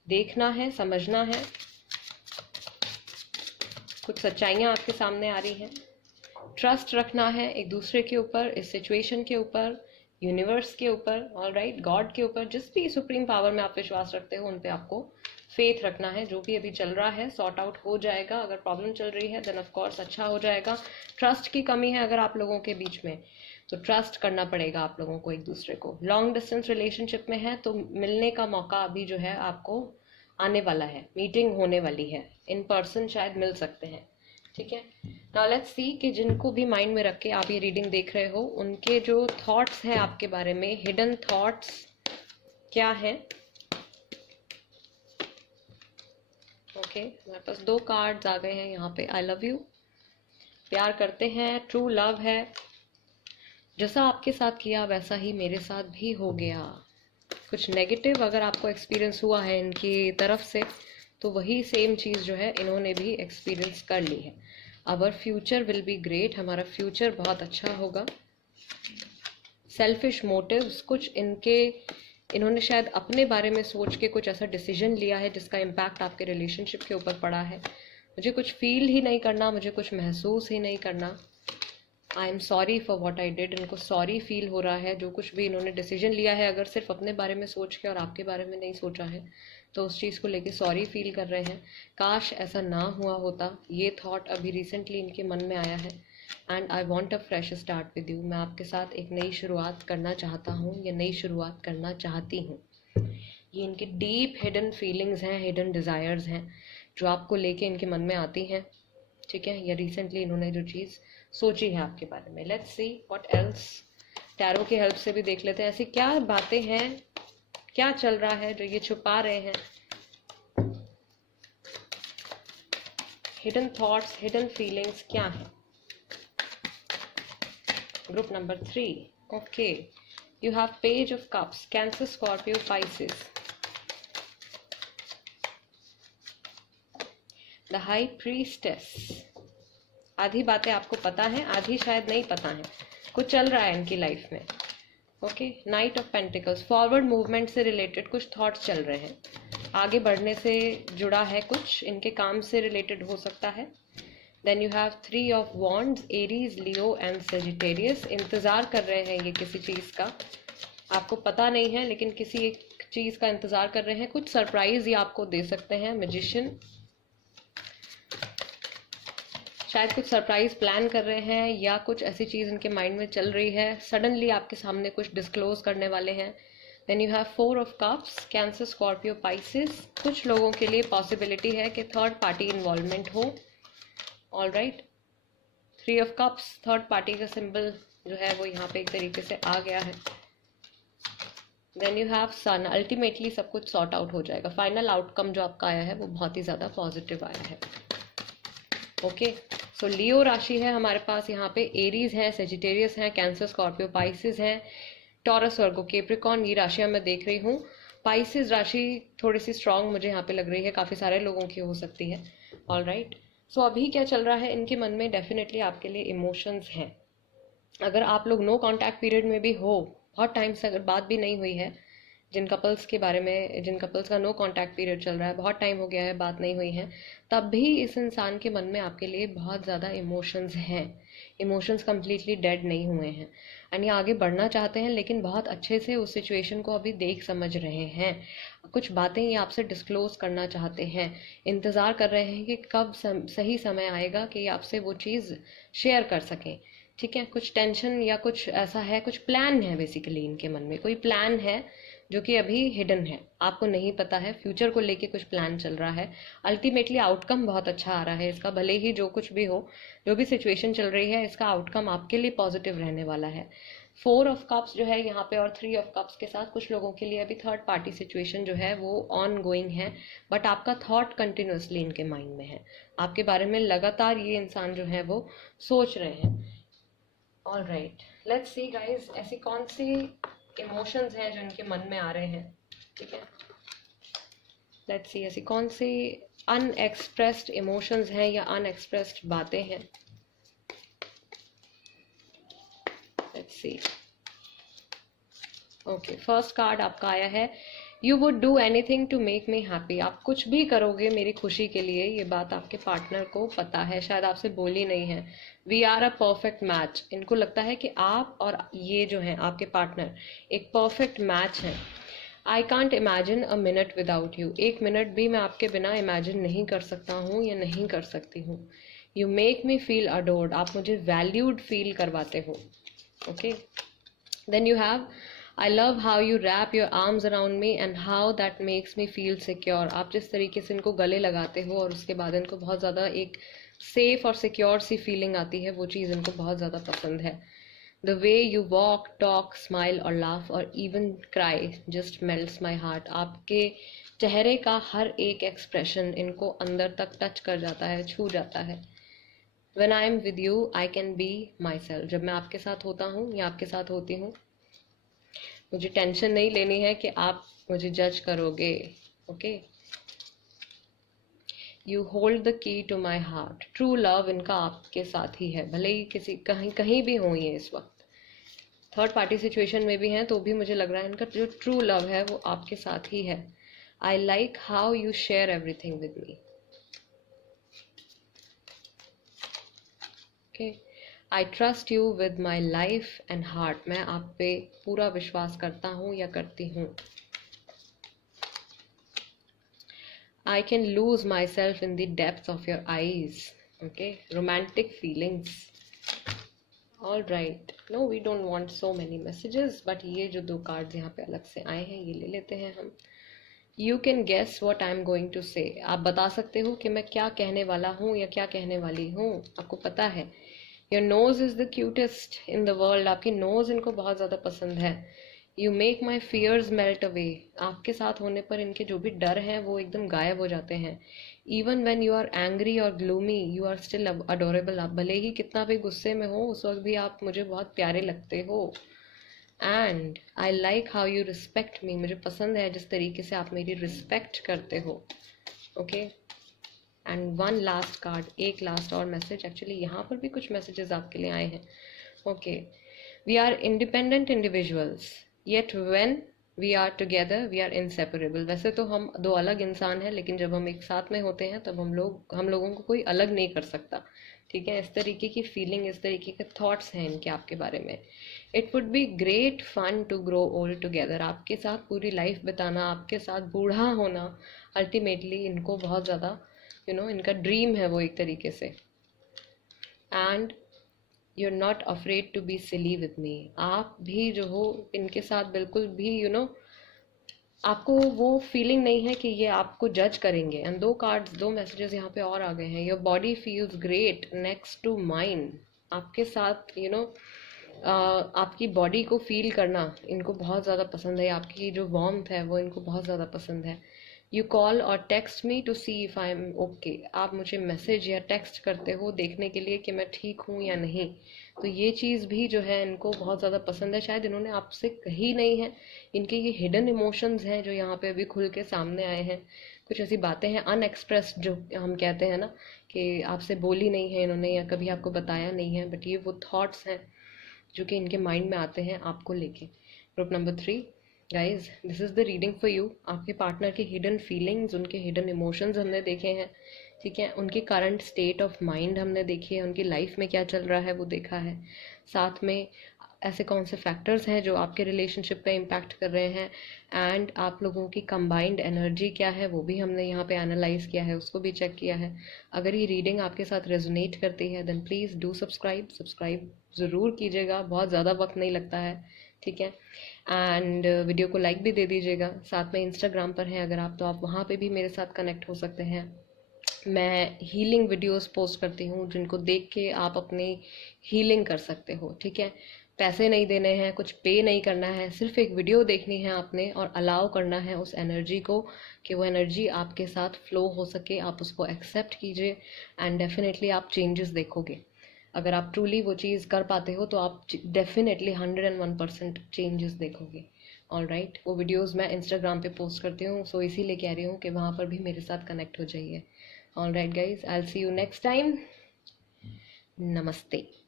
देखना है, समझना है। कुछ सच्चाइयाँ आपके सामने आ रही हैं। ट्रस्ट रखना है एक दूसरे के ऊपर, इस सिचुएशन के ऊपर, यूनिवर्स के ऊपर, ऑल राइट, गॉड के ऊपर, जिस भी सुप्रीम पावर में आप विश्वास रखते हो उन पे आपको फेथ रखना है। जो भी अभी चल रहा है सॉर्ट आउट हो जाएगा। अगर प्रॉब्लम चल रही है देन ऑफ कोर्स अच्छा हो जाएगा। ट्रस्ट की कमी है अगर आप लोगों के बीच में, तो ट्रस्ट करना पड़ेगा आप लोगों को एक दूसरे को। लॉन्ग डिस्टेंस रिलेशनशिप में है तो मिलने का मौका अभी जो है आपको आने वाला है, मीटिंग होने वाली है, इन पर्सन शायद मिल सकते हैं। ठीक है, नाउ लेट्स सी कि जिनको भी माइंड में रख के आप ये रीडिंग देख रहे हो उनके जो थॉट्स हैं आपके बारे में, हिडन थॉट्स क्या हैं। ओके, मेरे पास 2 कार्ड्स आ गए हैं यहाँ पे। आई लव यू, प्यार करते हैं, ट्रू लव है, जैसा आपके साथ किया वैसा ही मेरे साथ भी हो गया। कुछ नेगेटिव अगर आपको एक्सपीरियंस हुआ है इनकी तरफ से तो वही सेम चीज़ जो है इन्होंने भी एक्सपीरियंस कर ली है। Our future will be great, हमारा फ्यूचर बहुत अच्छा होगा। सेल्फिश मोटिव्स, कुछ इन्होंने शायद अपने बारे में सोच के कुछ ऐसा डिसीजन लिया है जिसका इम्पैक्ट आपके रिलेशनशिप के ऊपर पड़ा है। मुझे कुछ फील ही नहीं करना, मुझे कुछ महसूस ही नहीं करना। I am sorry for what I did, इनको सॉरी फील हो रहा है। जो कुछ भी इन्होंने डिसीजन लिया है अगर सिर्फ अपने बारे में सोच के और आपके बारे में नहीं सोचा है तो उस चीज़ को लेके सॉरी फील कर रहे हैं। काश ऐसा ना हुआ होता, ये थॉट अभी रिसेंटली इनके मन में आया है। And I want a fresh start with you, मैं आपके साथ एक नई शुरुआत करना चाहता हूँ या नई शुरुआत करना चाहती हूँ। ये इनकी डीप हिडन फीलिंग्स हैं, हिडन डिज़ायर्स हैं जो आपको लेके इनके मन में आती हैं। ठीक है, या रिसेंटली इन्होंने जो चीज़ सोची है आपके बारे में। Let's see what else, tarot की हेल्प से भी देख लेते हैं ऐसी क्या बातें हैं, क्या चल रहा है जो ये छुपा रहे हैं। हिडन थॉट्स, हिडन फीलिंग्स क्या है। Group number 3। Okay, you have page of cups, Cancer, Scorpio, Pisces, the high priestess. आधी बातें आपको पता है, आधी शायद नहीं पता है, कुछ चल रहा है इनकी लाइफ में। Okay, night of pentacles, forward movement से रिलेटेड कुछ थॉट्स चल रहे हैं, आगे बढ़ने से जुड़ा है, कुछ इनके काम से रिलेटेड हो सकता है। Then you have 3 of wands, Aries, Leo and Sagittarius. इंतज़ार कर रहे हैं ये किसी चीज़ का, आपको पता नहीं है लेकिन किसी एक चीज़ का इंतज़ार कर रहे हैं। कुछ सरप्राइज ये आपको दे सकते हैं। मैजिशियन, शायद कुछ सरप्राइज प्लान कर रहे हैं या कुछ ऐसी चीज़ इनके माइंड में चल रही है, सडनली आपके सामने कुछ डिस्क्लोज करने वाले हैं। Then you have 4 of cups, Cancer, Scorpio, Pisces. कुछ लोगों के लिए पॉसिबिलिटी है कि थर्ड पार्टी इन्वॉल्वमेंट हो। All right, 3 of cups, third party का सिंबल जो है वो यहाँ पे एक तरीके से आ गया है। Then you have Sun, ultimately सब कुछ सॉर्ट आउट हो जाएगा। फाइनल आउटकम जो आपका आया है वो बहुत ही ज़्यादा पॉजिटिव आया है। ओके, सो लियो राशि है हमारे पास यहाँ पे, एरीज है, सेजिटेरियस है, कैंसर, स्कॉर्पियो, पाइसिस है, टॉरस, वर्गो, कैप्रिकॉर्न, ये राशियाँ मैं देख रही हूँ। पाइसिस राशि थोड़ी सी स्ट्रांग मुझे यहाँ पे लग रही है, काफ़ी सारे लोगों की हो सकती है। ऑल राइट, सो अभी क्या चल रहा है इनके मन में, डेफिनेटली आपके लिए इमोशंस हैं। अगर आप लोग नो कॉन्टैक्ट पीरियड में भी हो, बहुत टाइम से अगर बात भी नहीं हुई है, जिन कपल्स के बारे में, जिन कपल्स का नो कॉन्टैक्ट पीरियड चल रहा है, बहुत टाइम हो गया है, बात नहीं हुई है, तब भी इस इंसान के मन में आपके लिए बहुत ज़्यादा इमोशंस हैं। इमोशंस कम्प्लीटली डेड नहीं हुए हैं एंड ये आगे बढ़ना चाहते हैं, लेकिन बहुत अच्छे से उस सिचुएशन को अभी देख समझ रहे हैं। कुछ बातें ये आपसे डिस्क्लोज करना चाहते हैं, इंतज़ार कर रहे हैं कि कब सही समय आएगा कि आपसे वो चीज़ शेयर कर सकें। ठीक है, कुछ टेंशन या कुछ ऐसा है, कुछ प्लान है, बेसिकली इनके मन में कोई प्लान है जो कि अभी हिडन है, आपको नहीं पता है। फ्यूचर को लेके कुछ प्लान चल रहा है। अल्टीमेटली आउटकम बहुत अच्छा आ रहा है इसका, भले ही जो कुछ भी हो, जो भी सिचुएशन चल रही है, इसका आउटकम आपके लिए पॉजिटिव रहने वाला है। 4 ऑफ कप्स जो है यहाँ पे और 3 ऑफ कप्स के साथ कुछ लोगों के लिए अभी थर्ड पार्टी सिचुएशन जो है वो ऑन गोइंग है, बट आपका थॉट कंटिन्यूसली इनके माइंड में है। आपके बारे में लगातार ये इंसान जो है वो सोच रहे हैं। All right, let's see guys, ऐसी कौन सी इमोशंस हैं जो इनके मन में आ रहे हैं। ठीक है, लेट्स सी ऐसी कौन सी अनएक्सप्रेस्ड इमोशंस हैं या अनएक्सप्रेस्ड बातें हैं। Let's see. Okay, first card आपका आया है, you would do anything to make me happy. आप कुछ भी करोगे मेरी खुशी के लिए, ये बात आपके पार्टनर को पता है, शायद आपसे बोली नहीं है। We are a perfect match, इनको लगता है कि आप और ये जो है आपके पार्टनर एक परफेक्ट मैच है। आई can't imagine a minute without you, एक मिनट भी मैं आपके बिना इमेजिन नहीं कर सकता हूँ या नहीं कर सकती हूँ। You make me feel adored, आप मुझे वैल्यूड फील करवाते हो। Okay, then you have, I love how you wrap your arms around me and how that makes me feel secure. आप जिस तरीके से इनको गले लगाते हो और उसके बाद इनको बहुत ज़्यादा एक सेफ और सिक्योर सी फीलिंग आती है, वो चीज़ इनको बहुत ज़्यादा पसंद है। The way you walk, talk, smile or laugh or even cry just melts my heart. आपके चेहरे का हर एक एक्सप्रेशन इनको अंदर तक टच कर जाता है, छू जाता है। When I am with you, I can be myself. जब मैं आपके साथ होता हूँ या आपके साथ होती हूँ, मुझे टेंशन नहीं लेनी है कि आप मुझे जज करोगे। Okay, you hold the key to my heart. True love इनका आपके साथ ही है, भले ही किसी कहीं भी हो ये इस वक्त, थर्ड पार्टी सिचुएशन में भी हैं, तो भी मुझे लग रहा है इनका जो ट्रू लव है वो आपके साथ ही है। I like how you share everything with me. Okay, I trust you with my life and heart, मैं आप पे पूरा विश्वास करता हूँ या करती हूँ। I can lose myself in the depth of your eyes. Okay, romantic feelings. All right, no we don't want so many messages, but ये जो 2 कार्ड्स यहाँ पे अलग से आए हैं ये ले लेते हैं हम। You can guess what I am going to say, आप बता सकते हो कि मैं क्या कहने वाला हूँ या क्या कहने वाली हूँ, आपको पता है। Your nose is the cutest in the world, आपकी नोज इनको बहुत ज़्यादा पसंद है। You make my fears melt away, आपके साथ होने पर इनके जो भी डर हैं वो एकदम गायब हो जाते हैं। Even when you are angry और gloomy you are still adorable, आप भले ही कितना भी गुस्से में हो उस वक्त भी आप मुझे बहुत प्यारे लगते हो। And I like how you respect मी, मुझे पसंद है जिस तरीके से आप मेरी रिस्पेक्ट करते हो। ओके, एंड 1 लास्ट कार्ड, एक लास्ट और मैसेज। एक्चुअली यहाँ पर भी कुछ मैसेजेस आपके लिए आए हैं। Okay, we are independent individuals yet when we are together we are inseparable. वैसे तो हम 2 अलग इंसान हैं, लेकिन जब हम एक साथ में होते हैं तब हम लोगों को कोई अलग नहीं कर सकता। ठीक है, इस तरीके की फीलिंग, इस तरीके के थॉट्स हैं इनके आपके बारे में। It would be great fun to grow old together, आपके साथ पूरी लाइफ बिताना, आपके साथ बूढ़ा होना, अल्टीमेटली इनको बहुत ज़्यादा इनका ड्रीम है वो एक तरीके से। And you are not afraid to be silly with me, आप भी जो हो इनके साथ बिल्कुल भी आपको वो फीलिंग नहीं है कि ये आपको जज करेंगे। एंड 2 कार्ड्स, 2 मैसेजेस यहाँ पे और आ गए हैं। Your body feels great next to mine, आपके साथ आपकी बॉडी को फील करना इनको बहुत ज़्यादा पसंद है, आपकी जो वार्मथ है वो इनको बहुत ज़्यादा पसंद है। You call or text me to see if I am okay, आप मुझे मैसेज या टेक्स्ट करते हो देखने के लिए कि मैं ठीक हूँ या नहीं। तो ये चीज़ भी जो है इनको बहुत ज़्यादा पसंद है, शायद इन्होंने आपसे कही नहीं है, इनके ये हिडन इमोशंस हैं जो यहाँ पे अभी खुल के सामने आए हैं। कुछ ऐसी बातें हैं अनएक्सप्रेस्ड जो हम कहते हैं ना, कि आपसे बोली नहीं है इन्होंने या कभी आपको बताया नहीं है, बट ये वो थॉट्स हैं जो कि इनके माइंड में आते हैं आपको लेके। Group number 3, guys this is the reading for you. आपके पार्टनर की हिडन फीलिंग्स, उनके हिडन इमोशंस हमने देखे हैं, ठीक है, उनकी करंट स्टेट ऑफ माइंड हमने देखी है, उनकी लाइफ में क्या चल रहा है वो देखा है, साथ में ऐसे कौन से फैक्टर्स हैं जो आपके रिलेशनशिप पे इम्पैक्ट कर रहे हैं, एंड आप लोगों की कंबाइंड एनर्जी क्या है वो भी हमने यहाँ पे एनालाइज किया है, उसको भी चेक किया है। अगर ये रीडिंग आपके साथ रेजोनेट करती है देन प्लीज़ डू सब्सक्राइब ज़रूर कीजिएगा, बहुत ज़्यादा वक्त नहीं लगता है, ठीक है। एंड वीडियो को लाइक भी दे दीजिएगा। साथ में इंस्टाग्राम पर हैं अगर आप, तो आप वहाँ पे भी मेरे साथ कनेक्ट हो सकते हैं। मैं हीलिंग वीडियोस पोस्ट करती हूँ जिनको देख के आप अपनी हीलिंग कर सकते हो, ठीक है। पैसे नहीं देने हैं, कुछ पे नहीं करना है, सिर्फ एक वीडियो देखनी है आपने और अलाउ करना है उस एनर्जी को कि वो एनर्जी आपके साथ फ्लो हो सके, आप उसको एक्सेप्ट कीजिए एंड डेफिनेटली आप चेंजेस देखोगे। अगर आप ट्रूली वो चीज़ कर पाते हो तो आप डेफिनेटली 101% चेंजेस देखोगे। ऑल राइट, वो वीडियोज़ मैं इंस्टाग्राम पे पोस्ट करती हूँ, सो इसीलिए कह रही हूँ कि वहाँ पर भी मेरे साथ कनेक्ट हो जाइए। All right guys, I will see you next time. नमस्ते।